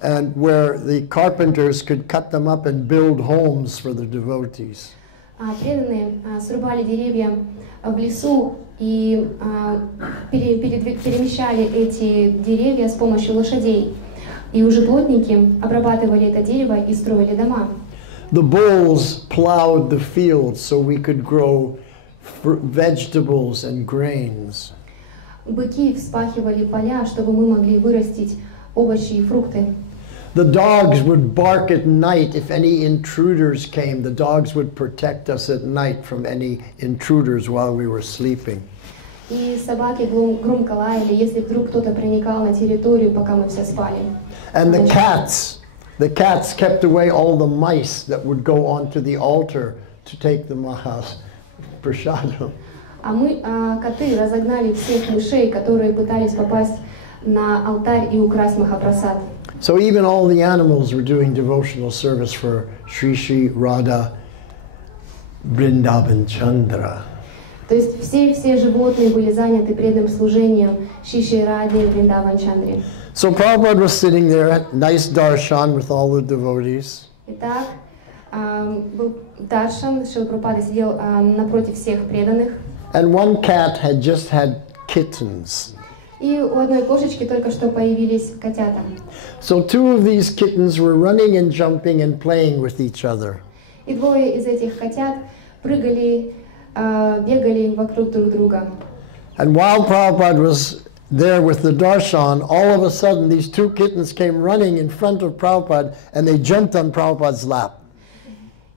and where the carpenters could cut them up and build homes for the devotees. Преданные срубали деревья в лесу и перемещали эти деревья с помощью лошадей. И уже плотники обрабатывали это дерево и строили дома. The bulls plowed the fields so we could grow vegetables and grains. Быки вспахивали поля, чтобы мы могли вырастить овощи и фрукты. The dogs would bark at night if any intruders came. The dogs would protect us at night from any intruders while we were sleeping. И собаки громко лаяли, если вдруг кто-то проникал на территорию, пока мы все спали. And the cats kept away all the mice that would go onto the altar to take the Mahas Prasadam. Коты разогнали всех мышей, которые пытались попасть на алтарь и украсть Махапрасад. So even all the animals were doing devotional service for Sri Sri Radha Vrindavan Chandra. То есть все животные были заняты преданным служением Шиши Ради Вриндаван Чандре. So Prabhupada was sitting there, nice darshan with all the devotees. Итак, был Даршан, Шрила Прабхупада сидел напротив всех преданных. And one cat had just had kittens. И у одной кошечки только что появились котята. So two of these kittens were running and jumping and playing with each other. И двое из этих котят прыгали, бегали вокруг друг друга. And while Prabhupada was there with the darshan, all of a sudden these two kittens came running in front of Prabhupada and they jumped on Prabhupada's lap.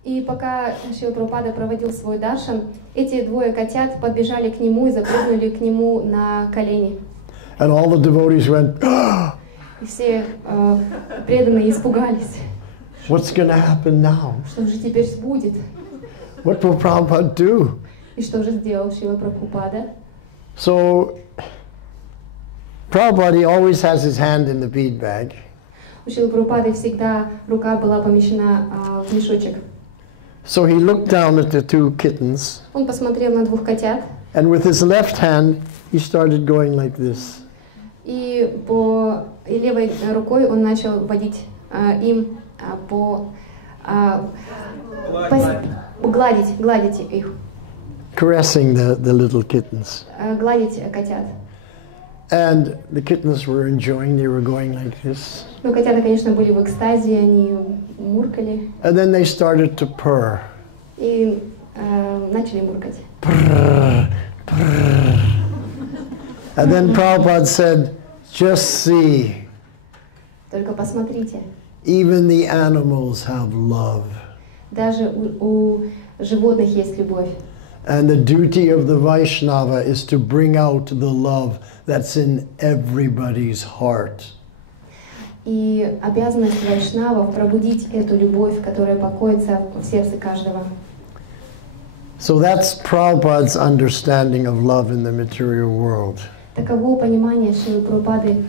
И пока Шрила Прабхупада проводил свой даршан, эти двое котят подбежали к нему и запрыгнули к нему на колени. And all the devotees went, И все преданные испугались. what's going to happen now? Что же теперь будет? What will Prabhupada do? И что же сделал Шрила Прабхупада? So Prabhupada, he always has his hand in the bead bag. У Шрилы Прабхупады всегда рука была помещена в мешочек. So he looked down at the two kittens, Он посмотрел на двух котят, and with his left hand, he started going like this. и левой рукой он начал водить им гладить их, Caressing the little kittens. гладить котят. And the kittens were enjoying, they were going like this. Ну, котята, конечно, были в экстазе, они муркали And then they started to purr. и начали муркать. Purr, purr. And then Prabhupada said, just see, Только посмотрите, even the animals have love. даже у животных есть любовь. And the duty of the Vaishnava is to bring out the love that's in everybody's heart. И обязанность вайшнавов пробудить эту любовь, которая покоится в сердце каждого. So that's Prabhupada's understanding of love in the material world. Таково понимание Шрилы Прабхупады,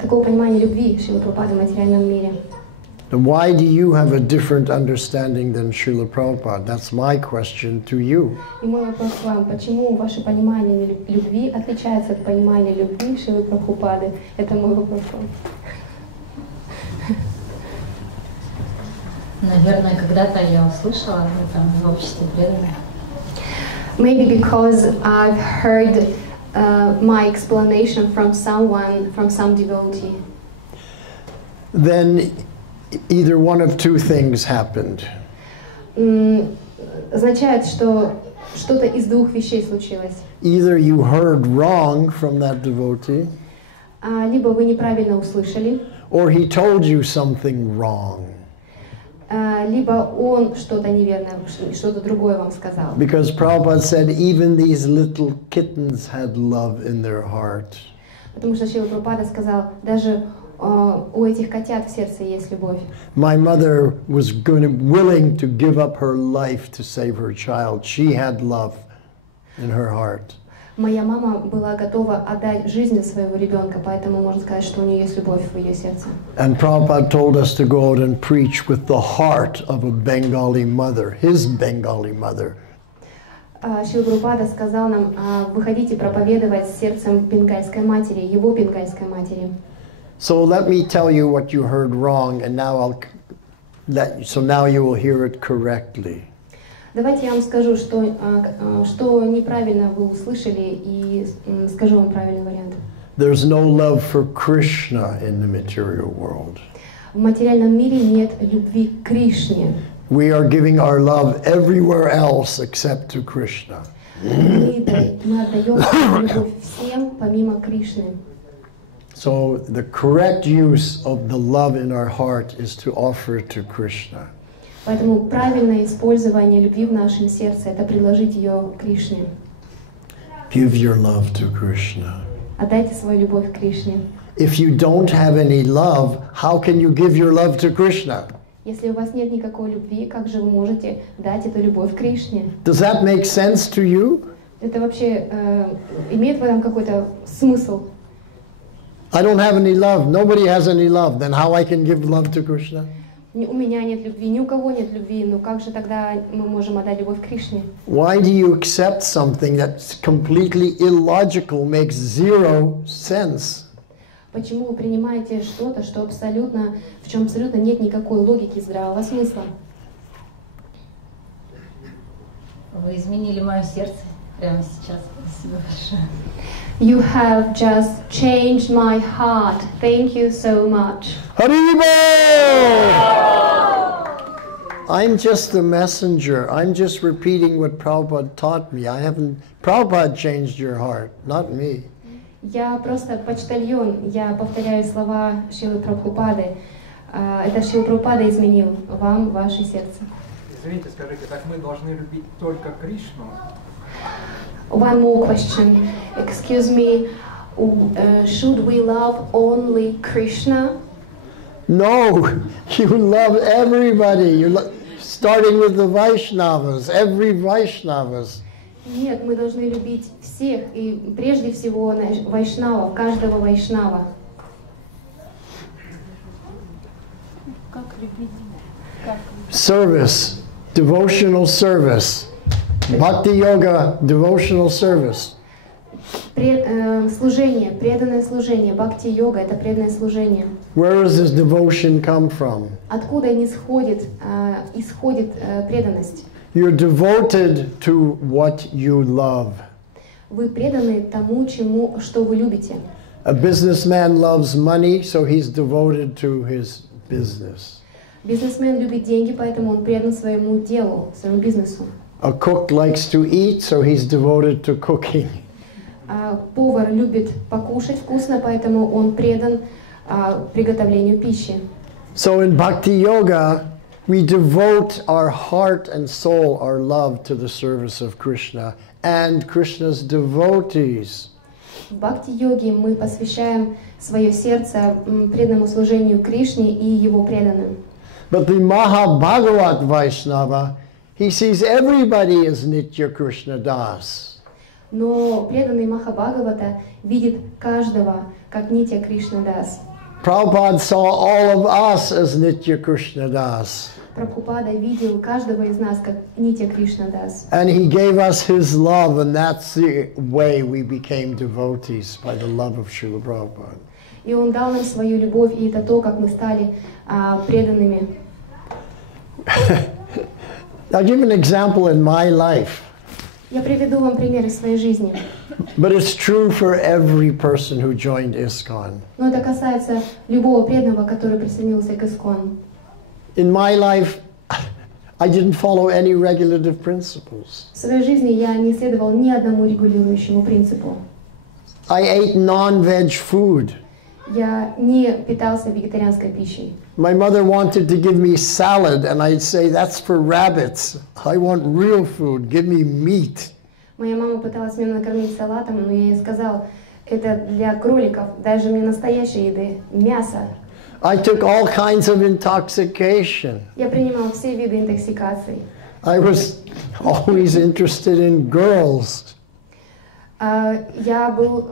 такого понимания любви Шрилы Прабхупады в материальном мире. And why do you have a different understanding than Srila Prabhupada? That's my question to you. И мой вопрос к вам: почему ваше понимание любви отличается от понимания любви Шрилы Прабхупады? Это мой вопрос к вам. Наверное, когда-то я услышала это в обществе преданных. Maybe because I've heard my explanation from someone, from some devotee. Then either one of two things happened. Означает, что что-то из двух вещей случилось. Either you heard wrong from that devotee, либо вы неправильно услышали, or he told you something wrong. Либо он что-то неверное, что-то другое вам сказал. Because Prabhupada said even these little kittens had love in their heart. Потому что Шрила Прабхупада сказал, даже у этих котят в сердце есть любовь. My mother was willing to give up her life to save her child. She had love in her heart. Моя мама была готова отдать жизнь за своего ребенка, поэтому можно сказать, что у нее есть любовь в ее сердце. And Prabhupada told us to go out and preach with the heart of a Bengali mother, his Bengali mother. Шрила Прабхупада сказал нам, выходите проповедовать с сердцем бенгальской матери, его бенгальской матери. So let me tell you what you heard wrong, and now now you will hear it correctly. Давайте я вам скажу, что неправильно вы услышали, и скажу вам правильный вариант. There's no love for Krishna in the material world. В материальном мире нет любви к Кришне. We are giving our love everywhere else except to Krishna. Мы отдаем свою любовь всем, помимо Кришны. So the correct use of the love in our heart is to offer it to Krishna. Поэтому правильное использование любви в нашем сердце – это предложить ее Кришне. Give your love to Krishna. Отдайте свою любовь Кришне. If you don't have any love, how can you give your love to Krishna? Если у вас нет никакой любви, как же вы можете дать эту любовь Кришне? Does that make sense to you? Это вообще имеет в этом какой-то смысл? I don't have any love. Nobody has any love. Then how I can give love to Krishna? У меня нет любви, ни у кого нет любви, но как же тогда мы можем отдать любовь Кришне? Why do you accept something that's completely illogical, makes zero sense? Почему вы принимаете что-то, что абсолютно, в чем абсолютно нет никакой логики и здравого смысла? Вы изменили мое сердце прямо сейчас. Спасибо большое. You have just changed my heart. Thank you so much. Haribo! I'm just the messenger. I'm just repeating what Prabhupada taught me. Prabhupada changed your heart, not me. Я просто почтальон. Я повторяю слова Шрилы Прабхупады. Это Шрила Прабхупада изменил вам ваше сердце. Извините, скажите, так мы должны любить только Кришну? One more question. Excuse me, should we love only Krishna? No, you love everybody. Starting with the Vaishnavas, every Vaishnavas. Нет, мы должны любить всех, и прежде всего вайшнавов, каждого вайшнава. Как любить? Service, devotional service. Bhakti yoga, devotional service. Служение, преданное служение. Бхакти-йога — это преданное служение. Where does this devotion come from? Откуда исходит преданность? You're devoted to what you love. Вы преданы тому, что вы любите. A businessman loves money, so he's devoted to his business. Бизнесмен любит деньги, поэтому он предан своему делу, своему бизнесу. A cook likes to eat, so he's devoted to cooking. Повар любит покушать вкусно, поэтому он предан приготовлению пищи. So in Bhakti Yoga, we devote our heart and soul, our love to the service of Krishna and Krishna's devotees. В бхакти-йоге мы посвящаем свое сердце преданному служению Кришне и его преданным. But the Mahabhagavat Vaishnava, he sees everybody as Nitya Krishna Das. Но преданный Махабхагавата видит каждого как Нитья Кришна Дас. Prabhupada saw all of us as Nitya Krishna Das. Прабхупада видел каждого из нас как Нитья Кришна Дас. And he gave us his love, and that's the way we became devotees, by the love of Srila Prabhupada. И он дал нам свою любовь, и это то, как мы стали преданными. I'll give an example in my life. Я приведу вам пример из своей жизни. But it's true for every person who joined ISKCON. Но это касается любого преданного, который присоединился к ISKCON. In my life, I didn't follow any regulative principles. В своей жизни я не следовал ни одному регулирующему принципу. I ate non-veg food. Я не питался вегетарианской пищей. My mother wanted to give me salad, and I'd say, that's for rabbits. I want real food. Give me meat. Моя мама пыталась меня накормить салатом, но я ей сказал, это для кроликов, даже мне настоящей еды, мясо. I took all kinds of intoxication. Я принимал все виды интоксикаций. I was always interested in girls. Я был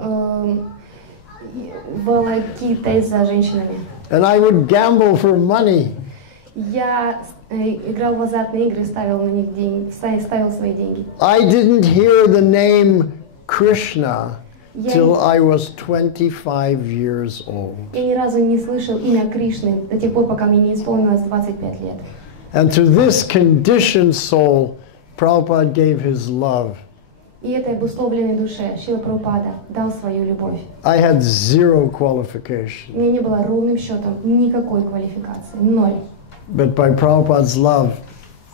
волокитой за женщинами. And I would gamble for money. Я играл в азартные игры, ставил на них деньги, ставил свои деньги. I didn't hear the name Krishna till I was 25 years old. Я ни разу не слышал имя Кришны до тех пор, пока мне не исполнилось 25 лет. And to this conditioned soul, Prabhupada gave his love. И этой обусловленной душе Шрила Прабхупада дал свою любовь. I had zero qualification. У меня не было ровным счетом никакой квалификации, ноль. But by Prabhupada's love,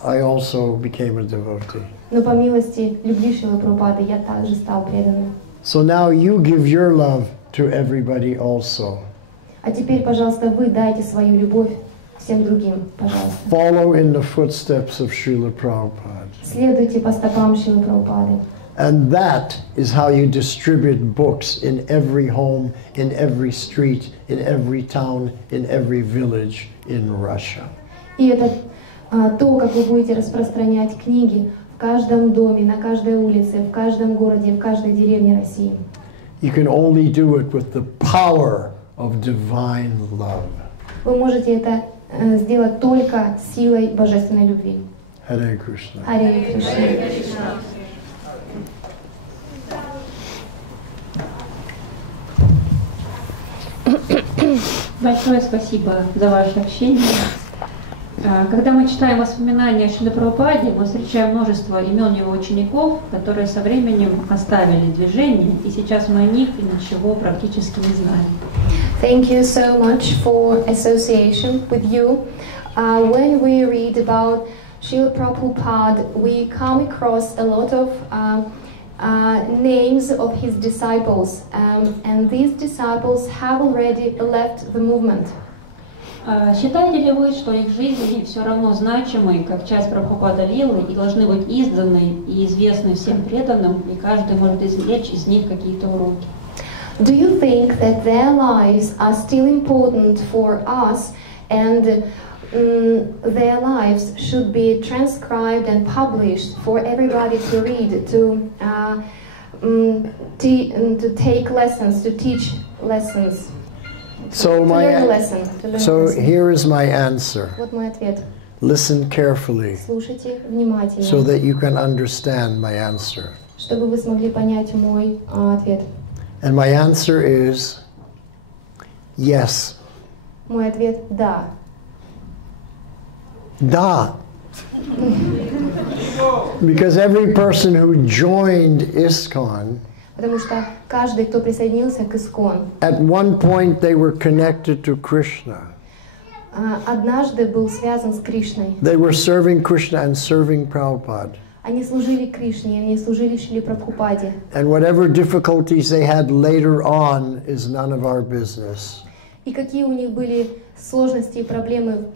I also became a devotee. Но по милости любви Шрилы Прабхупады я также стал преданным. So now you give your love to everybody also. А теперь, пожалуйста, вы дайте свою любовь всем другим, пожалуйста. Follow in the footsteps of Srila Prabhupada. Следуйте по стопам Шрилы Прабхупады. And that is how you distribute books in every home, in every street, in every town, in every village in Russia. И это то, как вы будете распространять книги в каждом доме, на каждой улице, в каждом городе, в каждой деревне России. You can only do it with the power of divine love. Вы можете это сделать только силой божественной любви. Hare Krishna. Харе Кришна. Большое спасибо за ваше общение. Когда мы читаем воспоминания о Шриле Прабхупаде, мы встречаем множество имен его учеников, которые со временем оставили движение, и сейчас мы о них ничего практически не знаем. Thank you so much for association with you. When we read about Srila Prabhupada, we come across a lot of names of his disciples, and these disciples have already left the movement. Считаете ли вы, что их жизни все равно значимы, как часть Прабхупада Лилы, и должны быть изданы и известны всем преданным, и каждый может извлечь из них какие-то уроки? Do you think that their lives are still important for us, and their lives should be transcribed and published for everybody to read, to take lessons, to teach lessons? So here is my answer. Вот мой ответ. Listen carefully Слушайте внимательно, so that you can understand my answer. чтобы вы смогли понять мой ответ. And my answer is yes. Мой ответ – да. Da. Because every person who joined ISKCON, Потому что каждый, кто присоединился к ИСККОН, at one point they were connected to Krishna. однажды был связан с Кришной. They were serving Krishna and serving Prabhupada. Они служили Кришне, они служили Шриле Прабхупаде. And whatever difficulties they had later on is none of our business. И какие у них были сложности и проблемы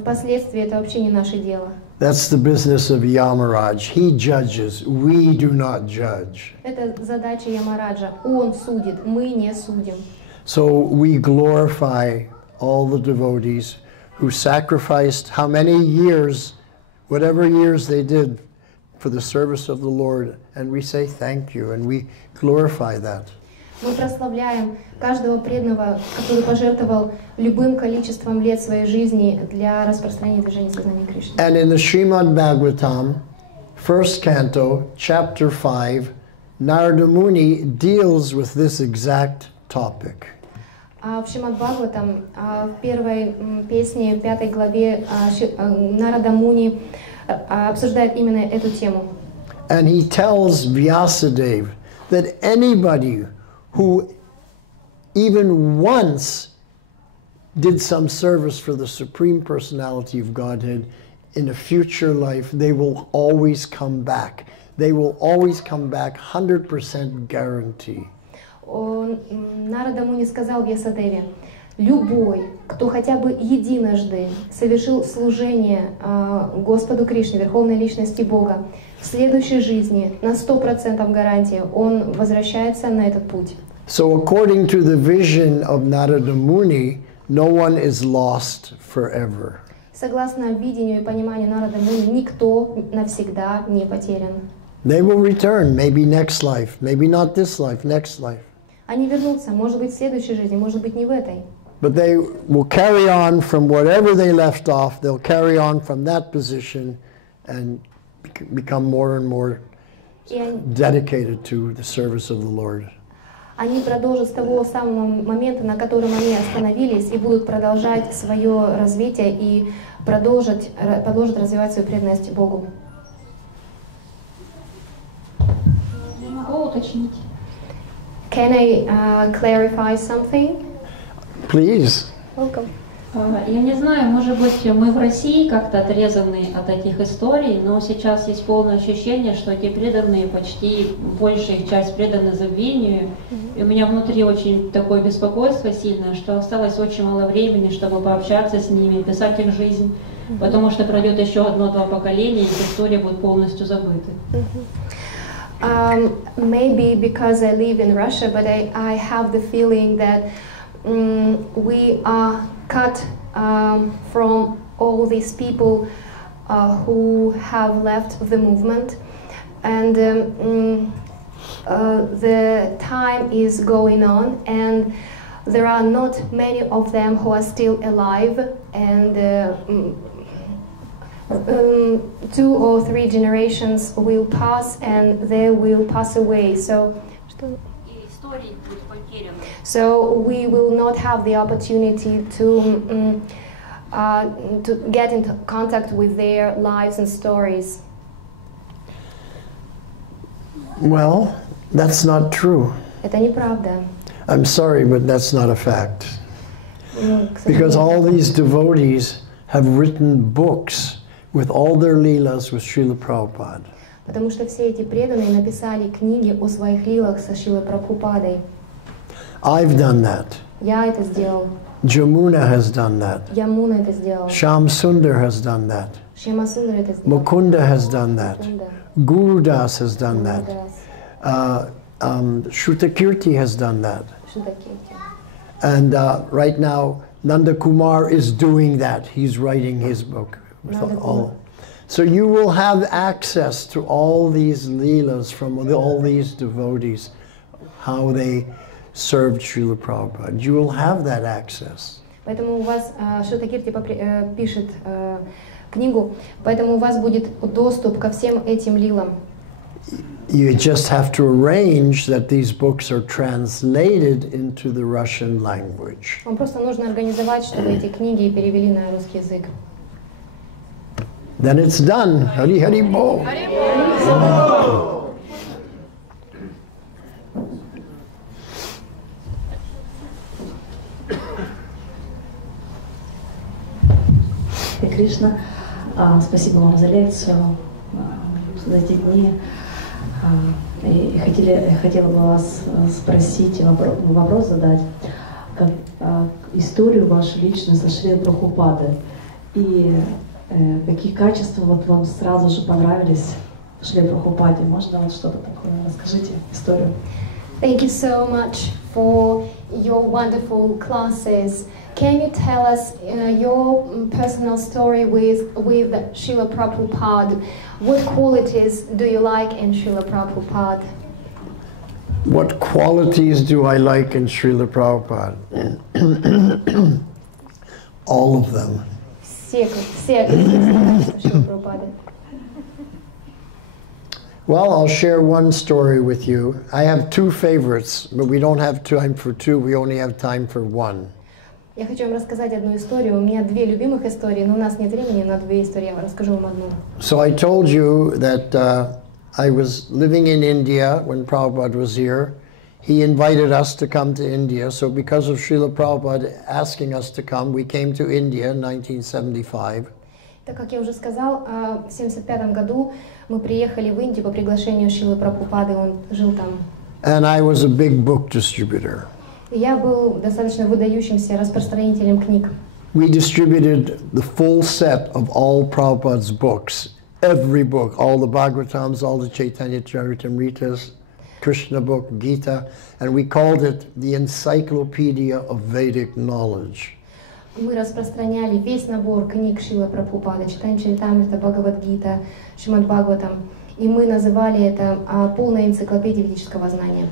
впоследствии, это вообще не наше дело. That's the business of Yamaraj. He judges. We do not judge. Это задача Ямараджа. Он судит, мы не судим. So we glorify all the devotees who sacrificed how many years, whatever years they did for the service of the Lord, and we say thank you, and we glorify that. Мы прославляем каждого преданного, который пожертвовал любым количеством лет своей жизни для распространения движения сознания Кришны. And in the Srimad Bhagavatam, first canto, chapter 5, Narada Muni deals with this exact topic. В Шримад Бхагаватам, в первой песне, в 5 главе, Нарада Муни обсуждает именно эту тему. And he tells Vyasadeva that anybody who even once did some service for the Supreme Personality of Godhead in a future life, they will always come back. They will always come back, 100% guarantee. Нарада Муни сказал Вьясадеве: любой, кто хотя бы единожды совершил служение Господу Кришне, Верховной Личности Бога, в следующей жизни на 100% гарантия он возвращается на этот путь. So according to the vision of Narada Muni, no one is lost forever. Согласно видению и пониманию Нарада Муни, никто навсегда не потерян. They will return, maybe next life, maybe not this life, next life. Они вернутся, может быть, в следующей жизни, может быть, не в этой. But they will carry on from whatever they left off. They'll carry on from that position and become more and more dedicated to the service of the Lord. Они продолжат с того самого момента, на котором они остановились, и будут продолжать свое развитие и продолжат развивать свою преданность Богу. Я могу уточнить? Can I clarify something? Please. Welcome. Я не знаю, может быть, мы в России как-то отрезаны от этих историй, но сейчас есть полное ощущение, что эти преданные, почти большая их часть преданы забвению. И у меня внутри очень такое беспокойство сильное, что осталось очень мало времени, чтобы пообщаться с ними, писать их жизнь, потому что пройдет еще 1-2 поколения, и их история будет полностью забыта. Maybe because I live in Russia, but I have the feeling that we are cut from all these people who have left the movement, and the time is going on, and there are not many of them who are still alive, and 2 or 3 generations will pass and they will pass away. So we will not have the opportunity to get into contact with their lives and stories. Well, that's not true. Это неправда. I'm sorry, but that's not a fact. Because all these devotees have written books with all their leelas with Srila Prabhupada. Потому что все эти преданные написали книги о своих лилах со Шрилой Прабхупадой. I've done that. Я это сделал. Jamuna has done that. Ямуна это сделал. Shyam Sundar has done that. Shyama Sundar это сделал. Mukunda has done that. Mukunda. Guru Das has done that. Guru Shrutakirti has done that. Shrutakirti. And right now, Nanda Kumar is doing that. He's writing his book. So you will have access to all these leelas from all these devotees, how they served Srila Prabhupada. You will have that access. Поэтому у вас Шрутакирти пишет книгу, поэтому у вас будет доступ ко всем этим лилам. You just have to arrange that these books are translated into the Russian language. Вам просто нужно организовать, чтобы эти книги перевели на русский язык. Then it's done. Hari Hari Bol. Кришна, спасибо вам за лекцию, за эти дни. И хотела бы вас спросить, вопрос задать, историю вашу личную со Шрилой Прабхупадой. И какие качества вот вам сразу же понравились в Шриле Прабхупаде? Можно вот что-то такое? Расскажите историю. Thank you so much for your wonderful classes. Can you tell us your personal story with Srila Prabhupada? What qualities do you like in Srila Prabhupada? What qualities do I like in Srila Prabhupada? All of them. Well, I'll share one story with you. I have 2 favorites, but we don't have time for 2. We only have time for 1. Я хочу вам рассказать одну историю. У меня 2 любимых истории, но у нас нет времени на 2 истории. Я расскажу вам одну. So I told you that I was living in India when Prabhupada was here. He invited us to come to India. So because of Srila Prabhupada asking us to come, we came to India in 1975. Так как я уже сказал, в 1975 году мы приехали в Индию по приглашению Шрилы Прабхупады. Он жил там. And I was a big book distributor. Я был достаточно выдающимся распространителем книг. We distributed the full set of all Prabhupada's books, every book, all the Bhagavatams, all the Chaitanya Charitamritas, Krishna book, Gita, and we called it the Encyclopedia of Vedic Knowledge. Мы распространяли весь набор книг Шрилы Прабхупады, Чайтанья Чаритамрита, Бхагавад-гита, Шримад Бхагаватам, и мы называли это полная энциклопедия ведического знания.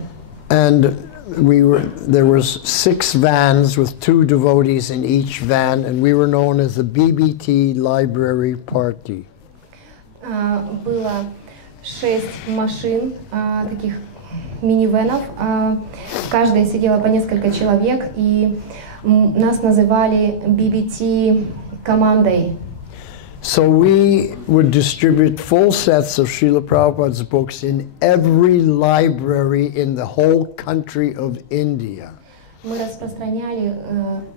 And there was 6 vans with 2 devotees in each van, and we were known as the BBT Library Party. Было 6 машин, таких минивенов, в каждой сидело по несколько человек, и нас называли BBT командой. So we would distribute full sets of Srila Prabhupada's books in every library in the whole country of India. Мы распространяли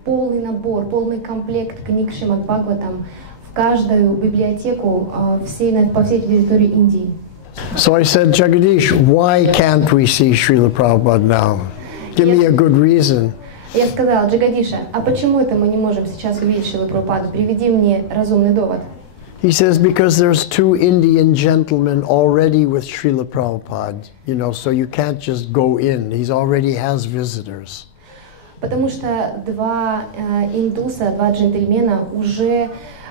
полный набор, полный комплект книг Шримад Бхагаватам в каждую библиотеку по всей территории Индии. So I said, Jagadish, why can't we see Srila Prabhupada now? Give me a good reason. Я сказала, Джагадиша, а почему это мы не можем сейчас увидеть Шрилу Прабхупаду? Приведи мне разумный довод. He says, because there's 2 Indian gentlemen already with Srila Prabhupada, so you can't just go in. He already has visitors. Потому что 2 индуса, 2 джентльмена уже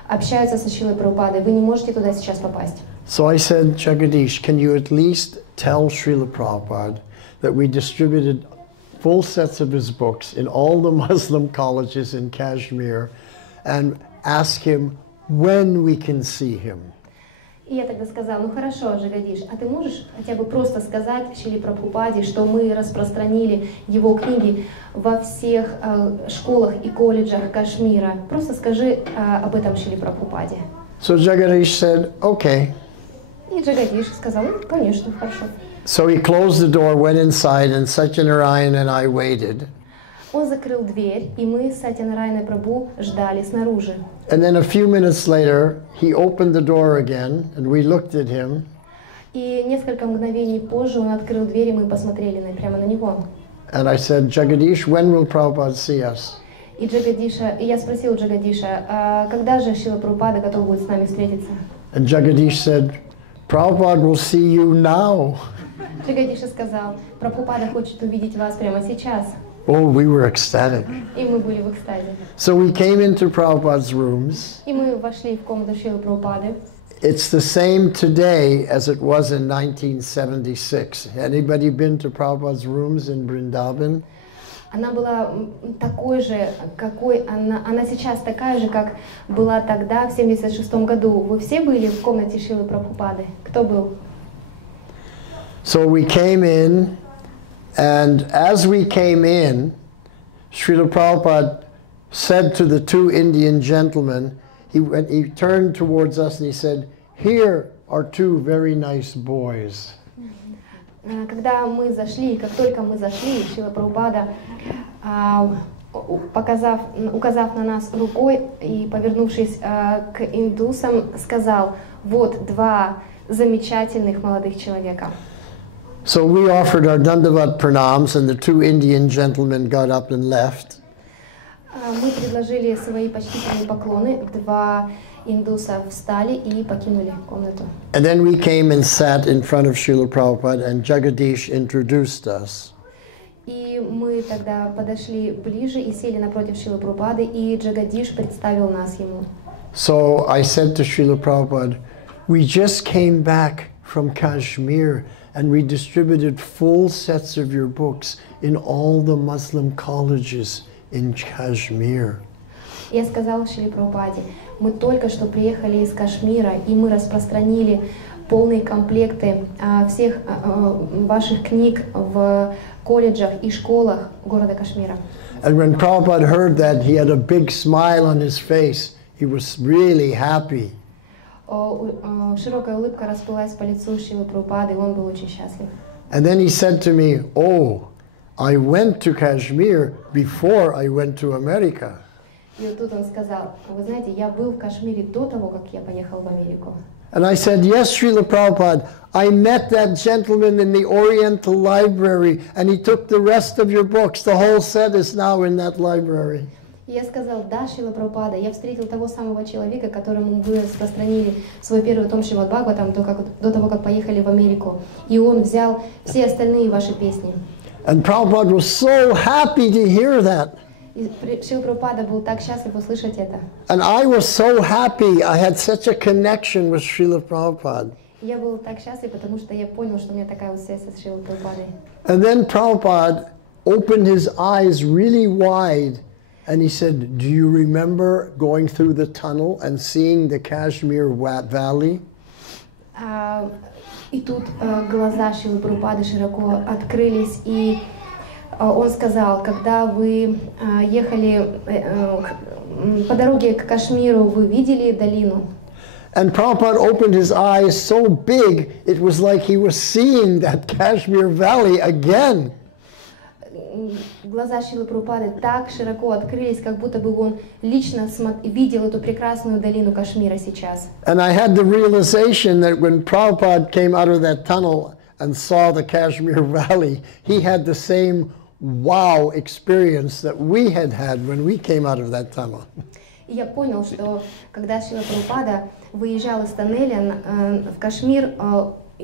общаются со Шрилой Прабхупадой. Вы не можете туда сейчас попасть. So I said, Jagadish, can you at least tell Srila Prabhupada that we distributed full sets of his books in all the Muslim colleges in Kashmir and ask him when we can see him. И я тогда сказала, ну хорошо, Джагадиш, а ты можешь хотя бы просто сказать Шриле Прабхупаде, что мы распространили его книги во всех школах и колледжах Кашмира? Просто скажи об этом Шриле Прабхупаде. So Jagadish said, okay. И Джагадиш сказал, ну конечно, хорошо. So he closed the door, went inside, and Satyanarayan and I waited. Он закрыл дверь, и мы с Сатьянарайаной Прабху ждали снаружи. And then a few minutes later, he opened the door again, and we looked at him. И несколько мгновений позже он открыл дверь, и мы посмотрели прямо на него. And I said, Jagadish, when will Prabhupada see us? И я спросил Джагадиша, когда же Шрила Прабхупада готов будет с нами встретиться? And Jagadish said, Prabhupada will see you now. Джагадиша сказал, Прабхупада хочет увидеть вас прямо сейчас. Oh, we were ecstatic. И мы были в экстазе. So we came into Prabhupada's rooms. И мы вошли в комнату Шрилы Прабхупады. It's the same today as it was in 1976. Anybody been to Prabhupada's rooms in Vrindavan? Она была такой же, какой она сейчас такая же, как была тогда, в 1976 году. Вы все были в комнате Шрилы Прабхупады? Кто был? So we came in, and as we came in, Srila Prabhupada said to the two Indian gentlemen, he turned towards us and he said, "Here are two very nice boys." Когда мы зашли, как только мы зашли, Шрила Прабхупада, указав на нас рукой и повернувшись к индусам, сказал: "Вот два замечательных молодых человека." So we offered our Dandavat pranams, and the two Indian gentlemen got up and left. Мы предложили свои почтительные поклоны, два индуса встали и покинули комнату. And then we came and sat in front of Srila Prabhupada, and Jagadish introduced us. И мы тогда подошли ближе и сели напротив Шрилы Прабхупады, и Джагадиш представил нас ему. So I said to Srila Prabhupada, we just came back from Kashmir, and we distributed full sets of your books in all the Muslim colleges in Kashmir. Я сказал Шриле Прабхупаде, мы только что приехали из Кашмира, и мы распространили полные комплекты всех ваших книг в колледжах и школах города Кашмира. And when Prabhupada heard that, he had a big smile on his face. He was really happy. Широкая улыбка расплылась по лицу Шрилы Прабхупады, и он был очень счастлив. And then he said to me, "Oh, I went to Kashmir before I went to America." И вот тут он сказал: вы знаете, я был в Кашмире до того, как я поехал в Америку. And I said, "Yes, Srila Prabhupada, I met that gentleman in the Oriental Library, and he took the rest of your books. The whole set is now in that library." И я сказал: да, Шрила Прабхупада, я встретил того самого человека, которому вы распространили свой первый том Шримад Бхагаватам до того, как поехали в Америку. И он взял все остальные ваши песни. And Prabhupada was so happy to hear that. И Шрила Прабхупада был так счастлив услышать это. And I was so happy. I had such a connection with Srila Prabhupada. Я был так счастлив, потому что я понял, что у меня такая вот связь с Шрилой Прабхупадой. And then Prabhupada opened his eyes really wide, and he said, "Do you remember going through the tunnel and seeing the Kashmir Valley?" И тут глаза Шрилы Прабхупады широко открылись, и он сказал: когда вы ехали по дороге к Кашмиру, вы видели долину? And Prabhupada opened his eyes so big, it was like he was seeing that Kashmir Valley again. Глаза Шрилы Прабхупады так широко открылись, как будто бы он лично видел эту прекрасную долину Кашмира сейчас. And I had the realization that when Prabhupada came out of that tunnel and saw the Kashmir Valley, he had the same wow experience that we had had when we came out of that tunnel. И я понял, что когда Шрила Прабхупада выезжал из тоннеля в Кашмир,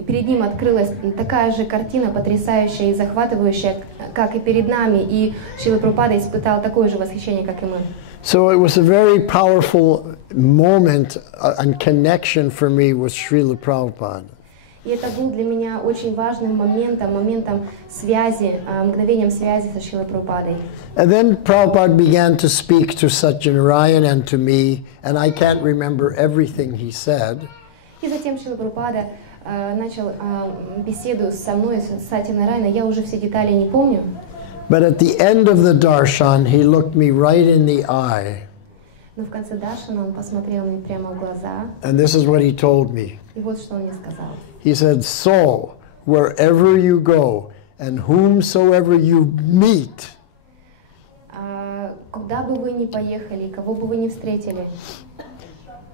перед ним открылась такая же картина, потрясающая и захватывающая, как и перед нами, и Шрила Прабхупада испытал такое же восхищение, как и мы. So it was a very powerful moment and connection for me with Srila Prabhupada. И И это был для меня очень важным моментом связи, мгновением связи со Шрилой Прабхупадой. And then Prabhupada began to speak to Satyanarayan and to me, and I can't remember everything he said. И затем Шрила Прабхупада начал беседу со мной, с Сатьянарайной. Я уже все детали не помню. But at the end of the darshan, he looked me right in the eye. Но в конце даршана он посмотрел мне прямо в глаза. And this is what he told me. И вот что он мне сказал. He said, "So, wherever you go and whomsoever you meet, Куда бы вы ни поехали, кого бы вы ни встретили,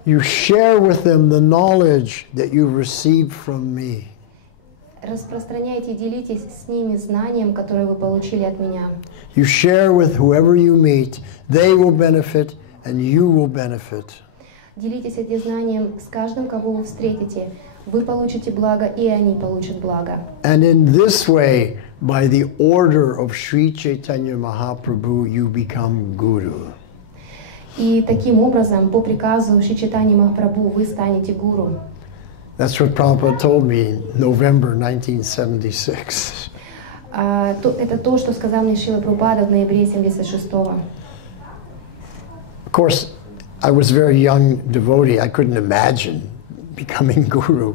you share with them the knowledge that you received from me." распространяйте и делитесь с ними знанием, которое вы получили от меня. You share with whoever you meet, they will benefit and you will benefit. Делитесь этим знанием с каждым, кого вы встретите. Вы получите благо, и они получат благо. And in this way, by the order of Sri Chaitanya Mahaprabhu, you become guru. И таким образом, по приказу Шри Чайтаньи Махапрабху, вы станете гуру. That's what Prabhupada told me in November 1976. Это то, что сказал мне Шрила Прабхупада в ноябре 1976-го. Of course, I was a very young devotee. I couldn't imagine becoming guru.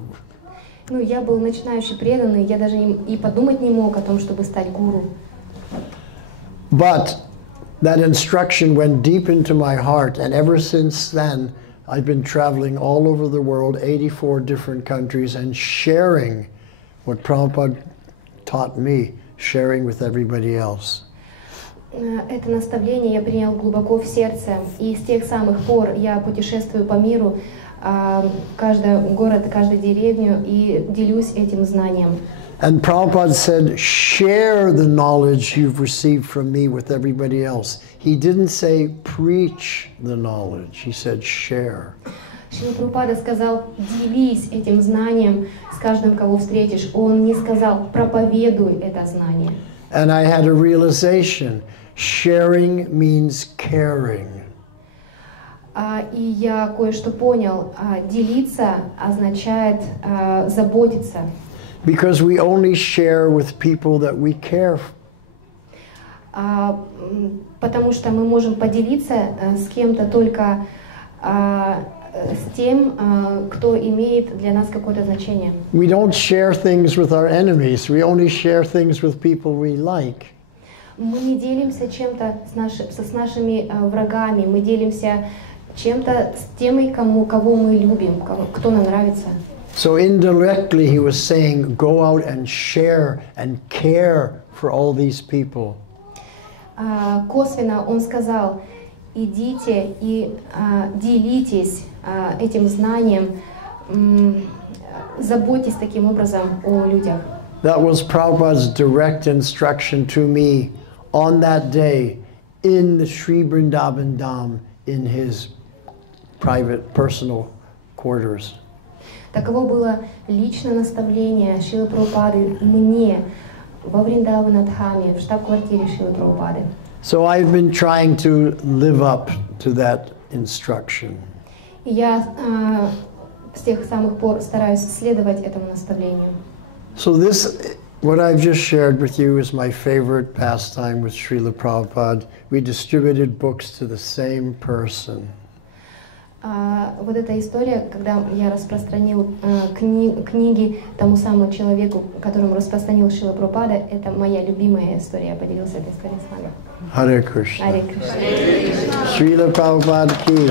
Ну, я был начинающий преданный, я даже и подумать не мог о том, чтобы стать гуру. But that instruction went deep into my heart, and ever since then, I've been traveling all over the world, 84 different countries, and sharing what Prabhupada taught me, sharing with everybody else. Это наставление я принял глубоко в сердце, и с тех самых пор я путешествую по миру, каждый город, каждую деревню, и делюсь этим знанием. And Prabhupada said, share the knowledge you've received from me with everybody else. He didn't say preach the knowledge, he said share. Шрила Прабхупада сказал, делись этим знанием с каждым, кого встретишь. Он не сказал, проповедуй это знание. And I had a realization, sharing means caring. И я кое-что понял, делиться означает заботиться. Because we only share with people that we care. Потому что мы можем поделиться с кем-то только с тем, кто имеет для нас какое-то значение. We don't share things with our enemies. We only share things with people we like. Мы не делимся чем-то с нашими врагами. Мы делимся чем-то с теми, кого мы любим, кто нам нравится. So indirectly he was saying, go out and share and care for all these people. Косвенно он сказал, идите и делитесь этим знанием, заботьтесь таким образом о людях. That was Prabhupada's direct instruction to me on that day in the Sri Vrindavan Dham in his private personal quarters. Таково было личное наставление Шрилы Прабхупады мне во Вриндаванадхаме, в штаб-квартире Шрилы Прабхупады. So I've been trying to live up to that instruction. И я с тех самых пор стараюсь следовать этому наставлению. So this, what I've just shared with you, is my favorite pastime with Srila Prabhupada. We distributed books to the same person. Вот эта история, когда я распространил книги тому самому человеку, которому распространил Шрила Прабхупада, это моя любимая история. Я поделился этой историей с вами. Hare Krishna. Hare Krishna. Srila Prabhupada ki.